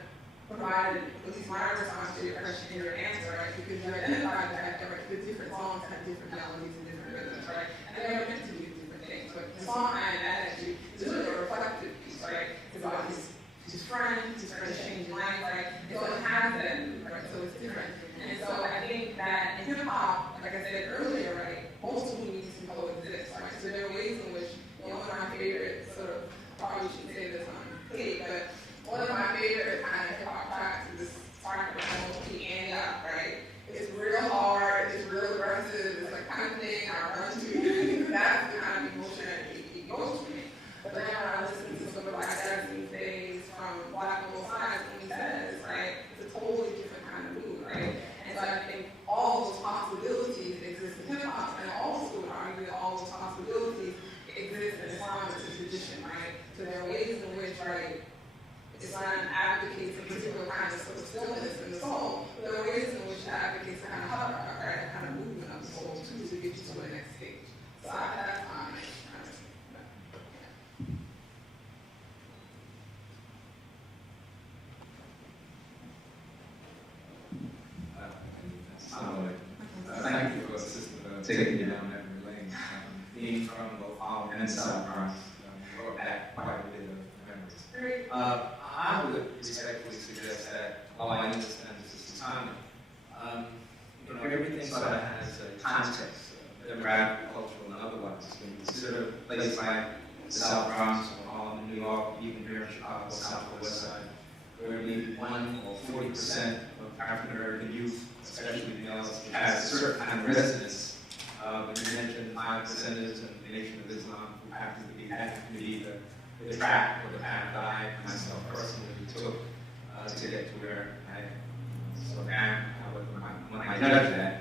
provided, at least my response to your question and your answer, right? Because you identified that the different songs have different melodies and different rhythms, right? And they're meant to do different things. But the song I had at you is really a reflective piece, right? It's about his friends changing life, right? And so it has that mood, right? So it's different. And so I think that in hip hop, like I said earlier, right, multiple meanings can coexist, right? So there are ways in which one of my favorite probably shouldn't say this on tape, but one of my favorite kind of hip hop tracks is this song called And Up, right? It's real hard, it's real aggressive, it's like kind of thing I run to. That's the kind of emotion that it goes to me. But then when I listen to some of like Jackson's days from Black on Both Sides, when he says, right, it's a totally different kind of mood, right? And so I think all those possibilities exist in hip hop, and I also would argue that all those possibilities exist in Islam as a tradition, right? So there are ways in which, right, Islam advocates a particular kind of stillness in the soul, but there are ways in which it advocates a kind of hover, right, a kind of movement of the soul too, to get you to the next stage. So that's my thank you for taking me down memory lane. Being from both Harlem and South Bronx, brought back quite a bit of memories. I would respectfully suggest that while I understand this is timely, everything sort of has a context, demographic, cultural, and otherwise. When you consider a place like the South Bronx or Harlem, New York, even here in Chicago, South or West Side, where maybe 1 or 40% of African American youth, especially males, has a certain kind of resonance. When you mentioned 5 percenters and the Nation of Islam, who happen to be the track or the path that I myself personally took to get to where I am, when I judge that,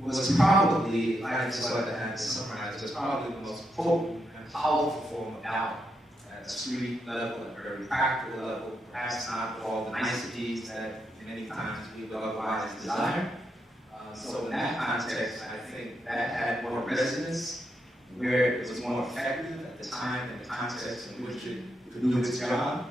was probably, if I just like to have this summarized, was probably the most potent and powerful form of doubt at a street level, at a very practical level, perhaps not with all the niceties that many times we would otherwise desire. So in that context, I think that had more resonance, where it was more effective at the time in the context in which it could do its job.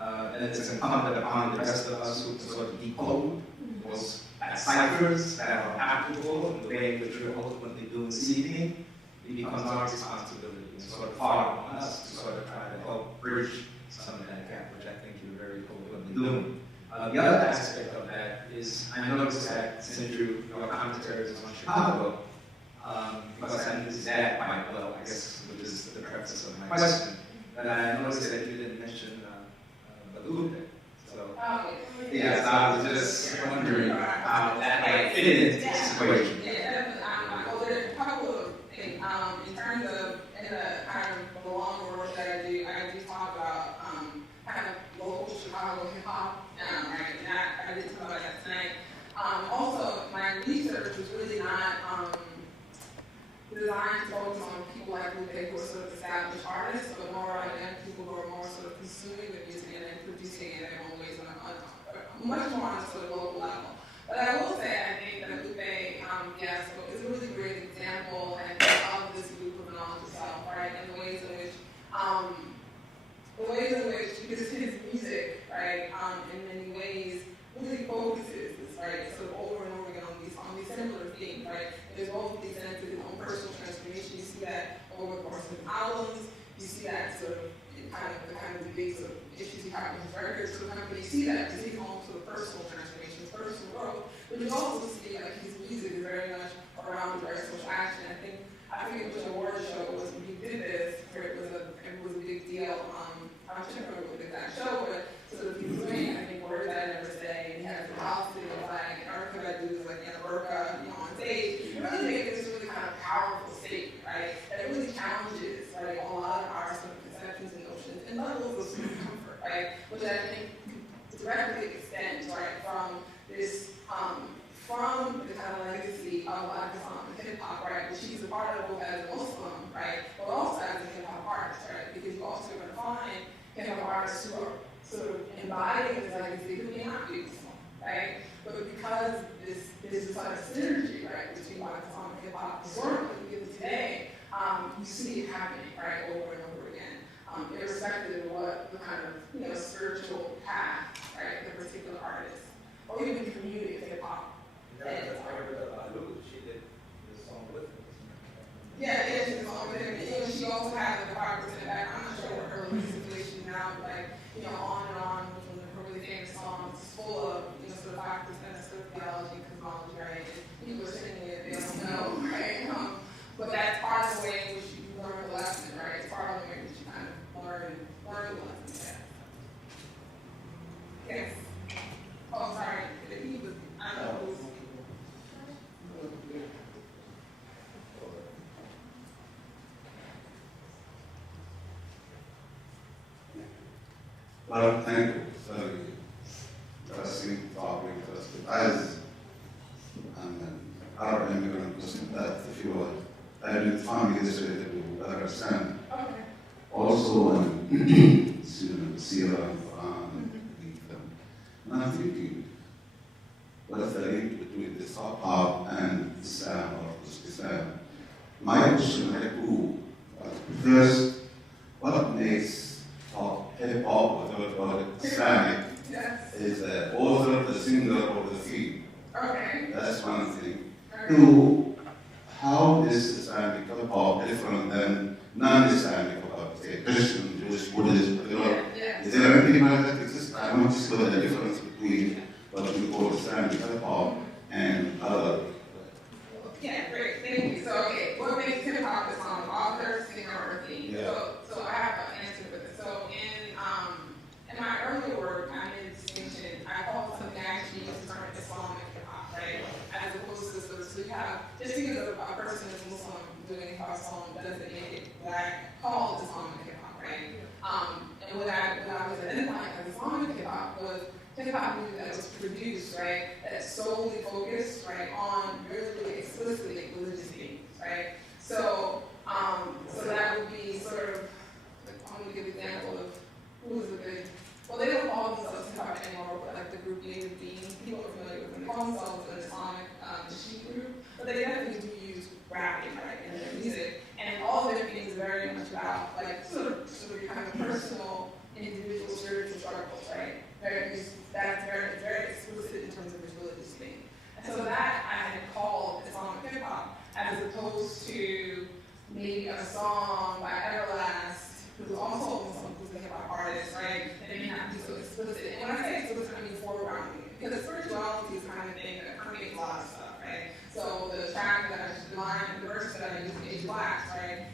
And it's incumbent upon the rest of us who sort of decode those ciphers that are applicable in the way in which we're ultimately doing this evening. It becomes our responsibility and sort of far on us to sort of try to help bridge some of that gap, which I think you're very openly doing. The other aspect of that is, I noticed that since your commentary is on Chicago, because I knew that quite well, I guess, which is the preface of my question, that I noticed that you didn't mention Baloo. So, yes, I was just wondering how that might fit into this equation. Yeah, well, there's a couple of things. In terms of, in the kind of the longer work that I do talk about kind of local Chicago hip hop, right? And I did talk about that tonight. Also, my research was really not designed to focus on people like Lupe who are sort of established artists, but more on young people who are more sort of consuming the music and then producing it in their own ways on a much more on a sort of local level. But I will say, I think that Lupe, yes, is a really great example and of this group of knowledge itself, right? And the ways in which, because his music, right, in many ways, really focuses, right, sort of over and over again on these similar themes. you also see like his music is very much around direct social action. I think what the award show was when he did this, where it was a big deal. I'm trying to remember what the exact show, but sort of he was doing, I think, words that I never say, and he had the house to like, and everything I do is like in a burqa, on stage. It really made this really kind of powerful statement, right? That it really challenges, right, a lot of our sort of conceptions and notions and levels of sort of comfort, right? Which I think directly extends, right, from this, from the kind of legacy of Black Islam and hip-hop, right, which he's a part of both as a Muslim, right, but also as a hip-hop artist, right, because you're also going to find hip-hop artists who are sort of embodying this legacy who may not be Muslim, right, but because this sort of synergy, right, between Black Islam and hip-hop, historically, even today, you see it happening, right, over and over again, irrespective of what the kind of, spiritual path, right, the particular artist, or even the community of hip-hop. She did this song with him. Yeah, she did the song with him. And she also has like a 5% back. I'm not sure what her situation now, but like, on and on with her really famous songs. It's full of, sort of 5% of sort of theology and cosmology, right? And people are singing it, they don't know, right? But that's part of the way in which you learn the lesson, right? It's part of the way in which you kind of learn the lesson, yeah. Yes. Oh, sorry. He was, I don't know who was. Well, thank you. Very interesting topic. As I'm an Arab immigrant Muslim, that if you find this related to understand. Okay. Also, student Sierra and Quran, and I'm thinking, what is the link between this hip-hop and Islam or Islam? My question is two. First, what makes hip-hop, whatever Islamic, is the author, the singer, or the theme? Okay. That's one thing. Two, how is Islamic hip-hop different than non-Islamic hip-hop, say Christian, Jewish, Buddhist, Is there anything like that exists? I want to see the difference between what we call Islamic hip-hop and other. Yeah, great, thank you. So, okay, what makes hip-hop Islam? Author, singer, or theme? Yeah. So I have an answer for this. So in my earlier work, I made a distinction. I called something I actually use the term Islamic hip-hop, right? As opposed to sort of, so you have, just because a person is Muslim doing hip-hop song doesn't make it what I call Islamic hip-hop, right? And what I was identifying as Islamic hip-hop was hip-hop music that was produced, right, that's solely focused, right, on really explicitly religious themes, right? So that would be sort of, I'm going to give an example of who was a good, well, they don't call themselves hip-hop anymore, but like the group Native Being, people are familiar with them. They call themselves an Islamic machine group, but they definitely do use rapping, right, in their music. And all of their things are very much about, like, sort of kind of personal, individual, spiritual struggles, right? That's very explicit in terms of his religious thing. And so that I had called Islamic hip-hop, as opposed to maybe a song by Everlast, who's also a hip-hop artist, right? And they may not be so explicit. And when I say explicit, I mean foregrounding. Because spirituality is the kind of thing that permeates a lot of stuff, right? So the track that the verse that I used, Age Blacks, right?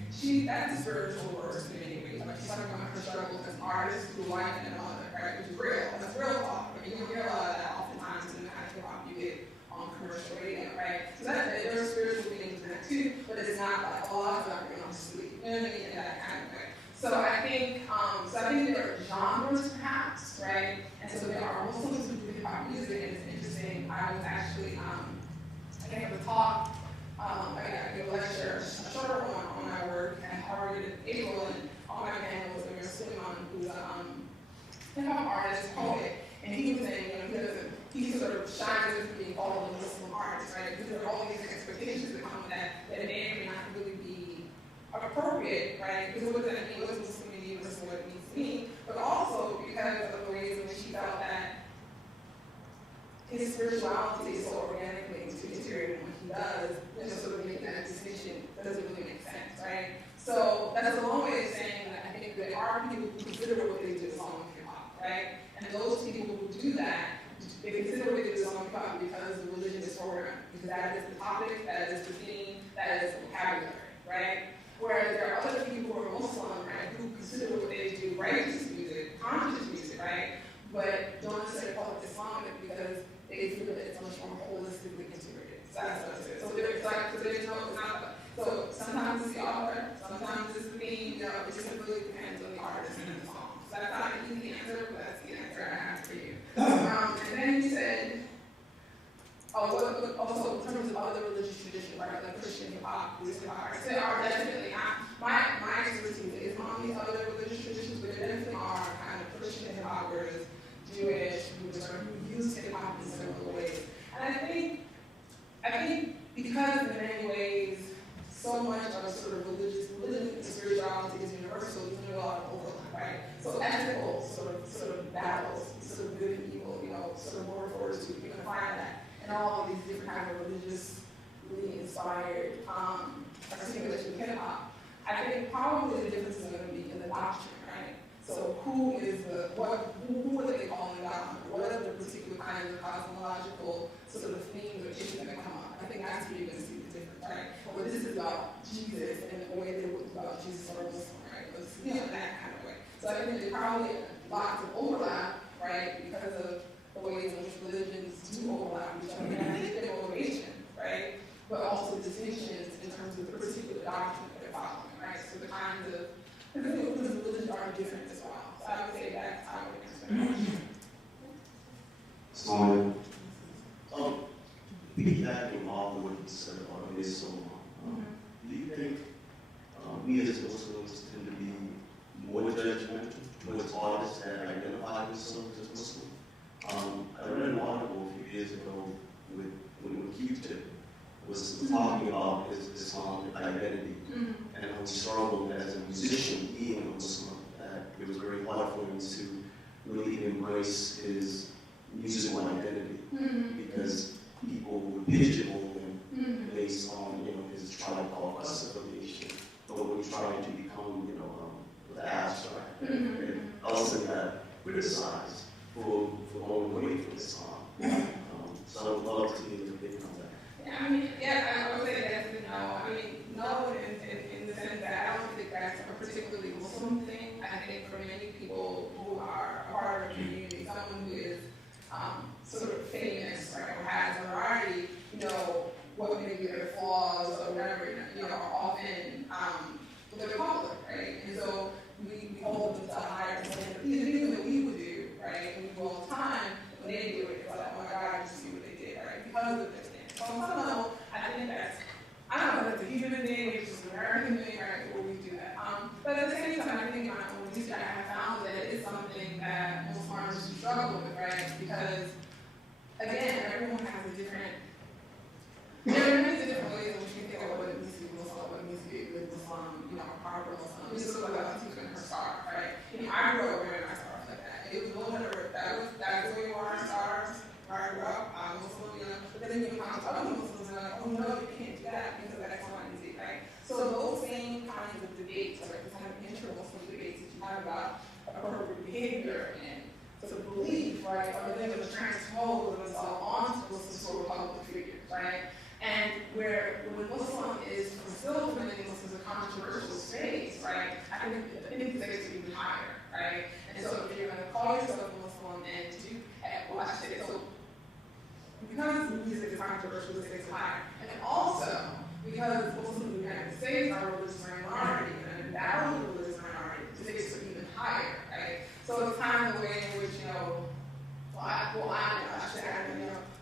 That's a spiritual verse in many ways. Like she's talking about her struggles as an artist, who wife, and a mother, right? Which is real. That's real talk. I mean, you don't hear a lot of that oftentimes in the kind of hip-hop you get on commercial radio, right? So there's spiritual things in that too, but it's not like, oh, I'm not going to sleep. You know what I mean? In that kind of way. So I think there are genres perhaps, right? And so there are Muslims who do hip-hop music, and it's interesting. I was actually, I gave a talk, I gave a lecture, a shorter one on my work at Harvard in April, and on my panel was Amir Suleiman, who's a hip-hop artist, poet, and he was saying, he sort of shines as being called a Muslim artist, right? Because there are all these expectations that come with that may or may not really be appropriate, right? Because what does that mean? What does Muslim mean versus what it means to me? But also because of the ways in which he felt that his spirituality is so organically integrated in what he does, and sort of making that distinction doesn't really make sense, right? So that's a long way of saying that I think there are people who consider what they do Islamic hip-hop, right? And those people who do that, they consider what they do Islamic hip-hop because the religion is because that is the topic, that is the theme, that is the vocabulary, right? Whereas there are other people who are Muslim, right, who consider what they do righteous music, conscious music, right, but don't necessarily call it Islamic because they feel that it's much more holistically integrated. So that's what it is. So there's like, so there's no, it's not, so sometimes it's the author, sometimes it's the theme, it just really depends on the artist and the song. So that's not an easy answer, but that's the answer I have for you. And then you said, also in terms of other religious traditions, right, like Christian hip hop, Buddhist hip hop, there are definitely not, my expertise is on these other religious traditions, but there definitely are kind of Christian hip hoppers, Jewish, who use hip hop in similar ways. And I think because in many ways, so much of sort of religion and spirituality is universal, there's a lot of overlap, right? So ethical sort of battles, sort of good and evil, sort of more refers to, you can find that in all of these different kinds of religiously inspired articulation of hip hop. I think probably the difference is going to be in the doctrine, right? So who are they calling God? What are the particular kinds of cosmological sort of themes or issues that come up? I think that's where you're going to see the difference, right? But this is about Jesus and the way they would about Jesus or Muslim, right? That kind of way. So I think there's probably lots of overlap, right? Because of the ways in which religions do overlap with each other. And I think their motivation, right? But also distinctions in terms of the particular doctrine that they're following, right? So the kinds of, because religions are different as well. So I would say that's how I would answer that. So, piggybacking off of what you said about Islam, do you think we as Muslims tend to be more judgmental towards artists that identify themselves as Muslim? I read an article a few years ago when Q-Tip was talking about his Islamic identity and how he struggled as a musician being a Muslim, that it was very hard for him to really embrace his musical identity because people would pigeonhole him based on his Tribe Called Quest affiliation, but when he tried to become the abstract, and also got criticized for going away from Islam. So I would love to hear your opinion on that. I would say that's no. No in the sense that I don't think that's a particularly Muslim thing. I think for many people who are a part of a community, someone who is sort of famous, right, or has notoriety, what may be their flaws or whatever, are often they're public, right? And so we hold them to a higher standard. These are things that we would do, right? And we do all the time. When they do it, it's like, oh my God, you see what they did, right? Because of their standard. So on some level, I think that's, I don't know, that's a human thing, it's just an American thing, right? Where we do that. But at the same time, I think in my own research, I have found that it is something that most farmers struggle with, right? Because, again, everyone has a different, there are many different ways in which we think about what it means to be Muslim, what it means to be a good Muslim, a proper Muslim. We just look like Latifah and her star, right? I grew up wearing my scarf like that. It was no wonder that's the way we wore our stars. Where I grew up, I'm Muslim, but then you come to other Muslims and they're like, oh no, you can't do that because of X, Y, and Z, right? So those same kinds of debates, like the kind of intra-Muslim debates that you have about appropriate behavior and sort of belief, right, are then going to transpose themselves onto Muslim sort of public figures, right? And when Muslim is still for many Muslims a controversial space, right, I think the stakes are even higher, right? And so if you're going to call yourself a Muslim and do, well, I should say, so because music is controversial, the stakes are higher. And also, because Muslims in the United States are a religious minority, and a valid religious minority, the stakes are even higher, right? So it's kind of the way in which,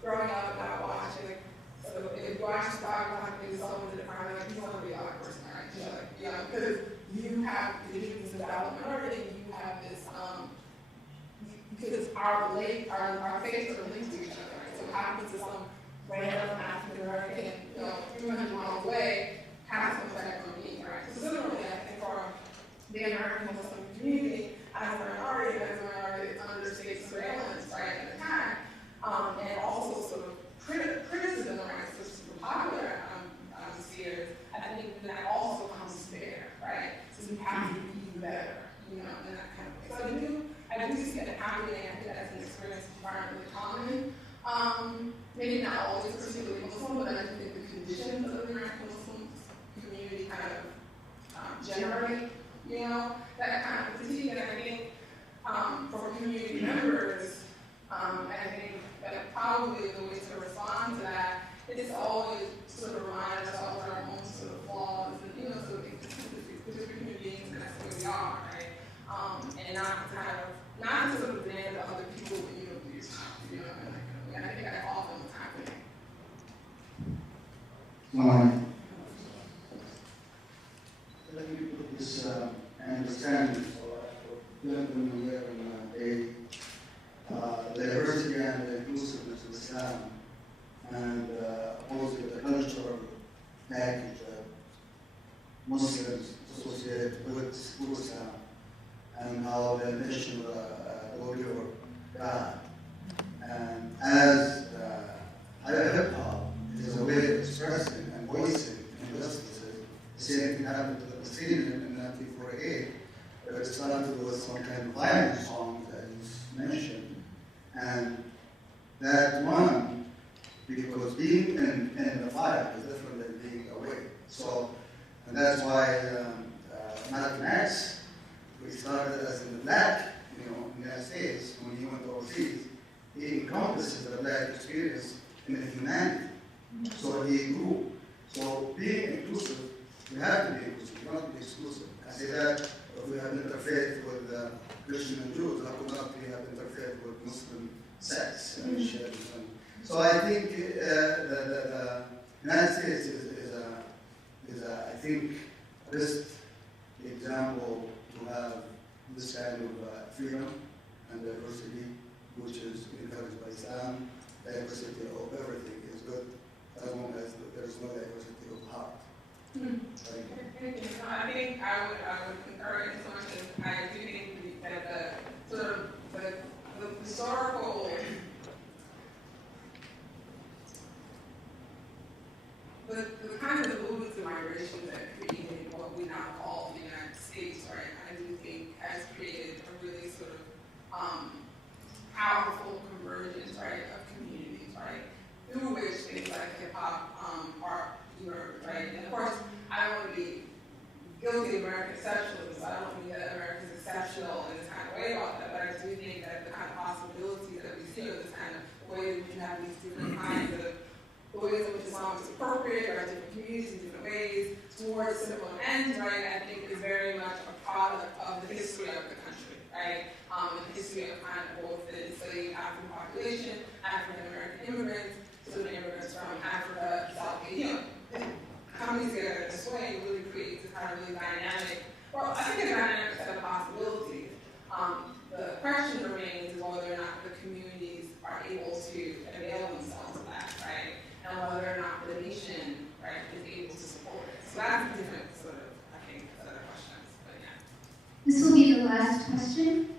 growing up and not watching, so if you watch the Bible, maybe someone did it fine, like, you want to be a black person, right? Because you have the Jews in the valid minority, you have this, because our faiths are linked to each other, right? So what happens to some random African American, 300 miles away, has some effect on me, right? So similarly, I think for the American Muslim community, as a minority, it's under state surveillance, right, at the time, and also sort of criticism, right, so super popular spheres, I think that also comes to bear, right? So you have to be better, in that kind of way. So I do see that happening. I think that's an experience that's environmentally common. Maybe not always particularly Muslim, but I generate, that kind of critique. And I think for community members, I think that probably the way to respond to that is always sort of remind ourselves of our own sort of flaws and, sort of inconsistencies, because we're human beings and that's who we are, right? And not to sort of demand other people when you don't do yourself, and I think that's often what's happening. Let me put this understanding for gentlemen here in the diversity and the inclusiveness of Islam, and also the cultural package that Muslims associate with Islam, and how the mission of the glory of God. And as hip hop is a way of expressing and voicing injustices, the same thing happened to the Palestinians in 1948, but it started with some kind of violent song that you mentioned. And that one, because being in the fire is different than being away. So, and that's why Malcolm X, we started as in the black, in the United States, when he went overseas, he encompasses the black experience in the humanity. So he grew. So being inclusive, we have to be inclusive, we not be exclusive. I say that if we have interfered with Christian and Jews, how could not we have interfered with Muslim sects and Shiites? So I think the United States is I think, best example to have this kind of freedom and diversity, which is encouraged by Islam. Diversity of everything is good, as long as there's no diversity of heart. Thank you. I think I would concur in so much as I do think that the sort of the historical the kinds of movements of migration that created what we now call the United States, right, I do think has created a really sort of powerful convergence, right, of communities, right, through which things like hip-hop are emerged, right? And of course, I don't want to be guilty of American exceptionalism, so I don't mean that America is exceptional in this kind of way about that, but I do think that the kind of possibilities that we see are this kind of way that we can have these different kinds of the ways in which Islam is appropriate, or different communities in different ways, towards similar ends, right, I think is very much a product of the history of the country, right? And the history of kind of both the enslaved African population, African American immigrants, so the immigrants from Africa, South Asia, coming together in this way really creates this kind of really dynamic, well, I think a dynamic set of possibilities. The question remains is whether or not the communities are able to avail themselves of that, right? And whether or not the nation, right, is able to support it. So that's a different sort of, I think, set of questions, but yeah. This will be the last question.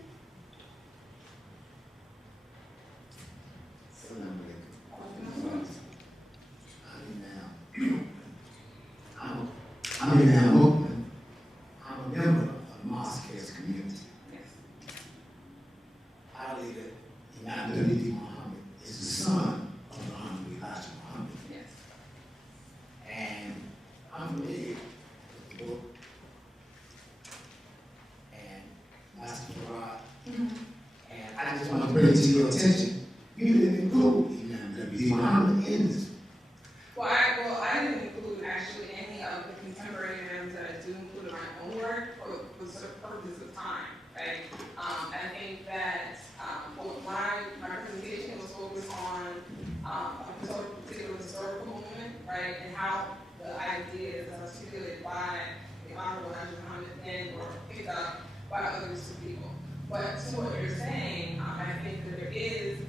I'm in Al Movement. I'm a member of the Mosque's community. Yes. I believe that Imam W.D. Muhammad is the son of the Honorable Elijah Muhammad. Yes. And I'm familiar with the book and Master Farad. And I just want to bring it to your attention. You didn't include Imam W.D. Muhammad in this. Well, I didn't include actually any of the contemporary names that I do include in my own work for sort of purposes of time, right? And I think that my presentation was focused on a particular historical moment, right? And how the ideas articulated by the Honorable Elijah Muhammad then were picked up by other groups of people. But to what you're saying, I think that there is,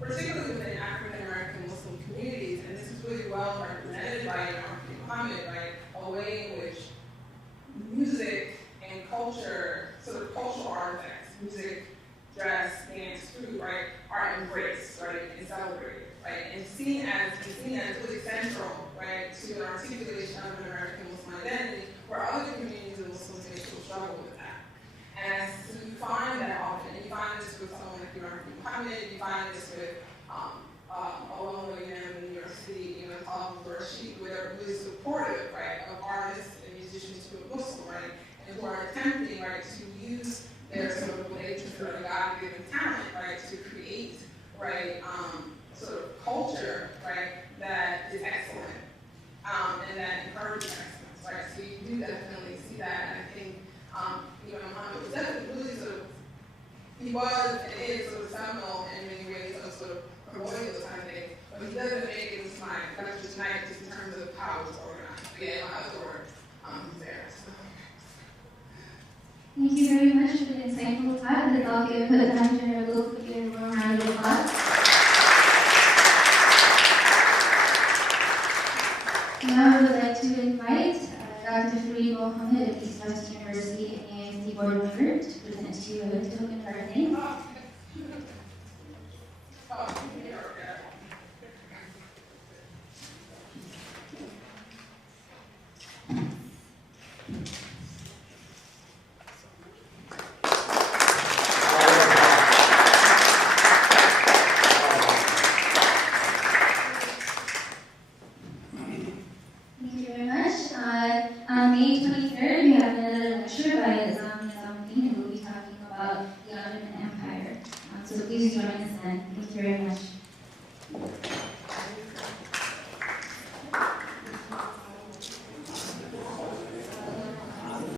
particularly within African American Muslim communities, and this is really well represented by Imam Muhammad, right? A way in which music and culture, sort of cultural artifacts, music, dress, dance, food, right, are embraced, right, and celebrated, right, and seen as really central, right, to an articulation of an American Muslim identity, where other communities of Muslims may still struggle with that. And so you find that often, and you find this with someone like Imam Muhammad, you find this with a well-known man in New York City, where they're really supportive, right, of artists and musicians who are Muslim, right, But it doesn't make it into my lecture tonight just in terms of how it's organized. But yeah, my other work there. So. Thank you very much for the insightful talk. Let's all give Dr. Abdul Khabeer a warm round of applause. Now I would like to invite Dr. Fareed Mohammed of East West University and AIC board member to present to you a token for our thanks.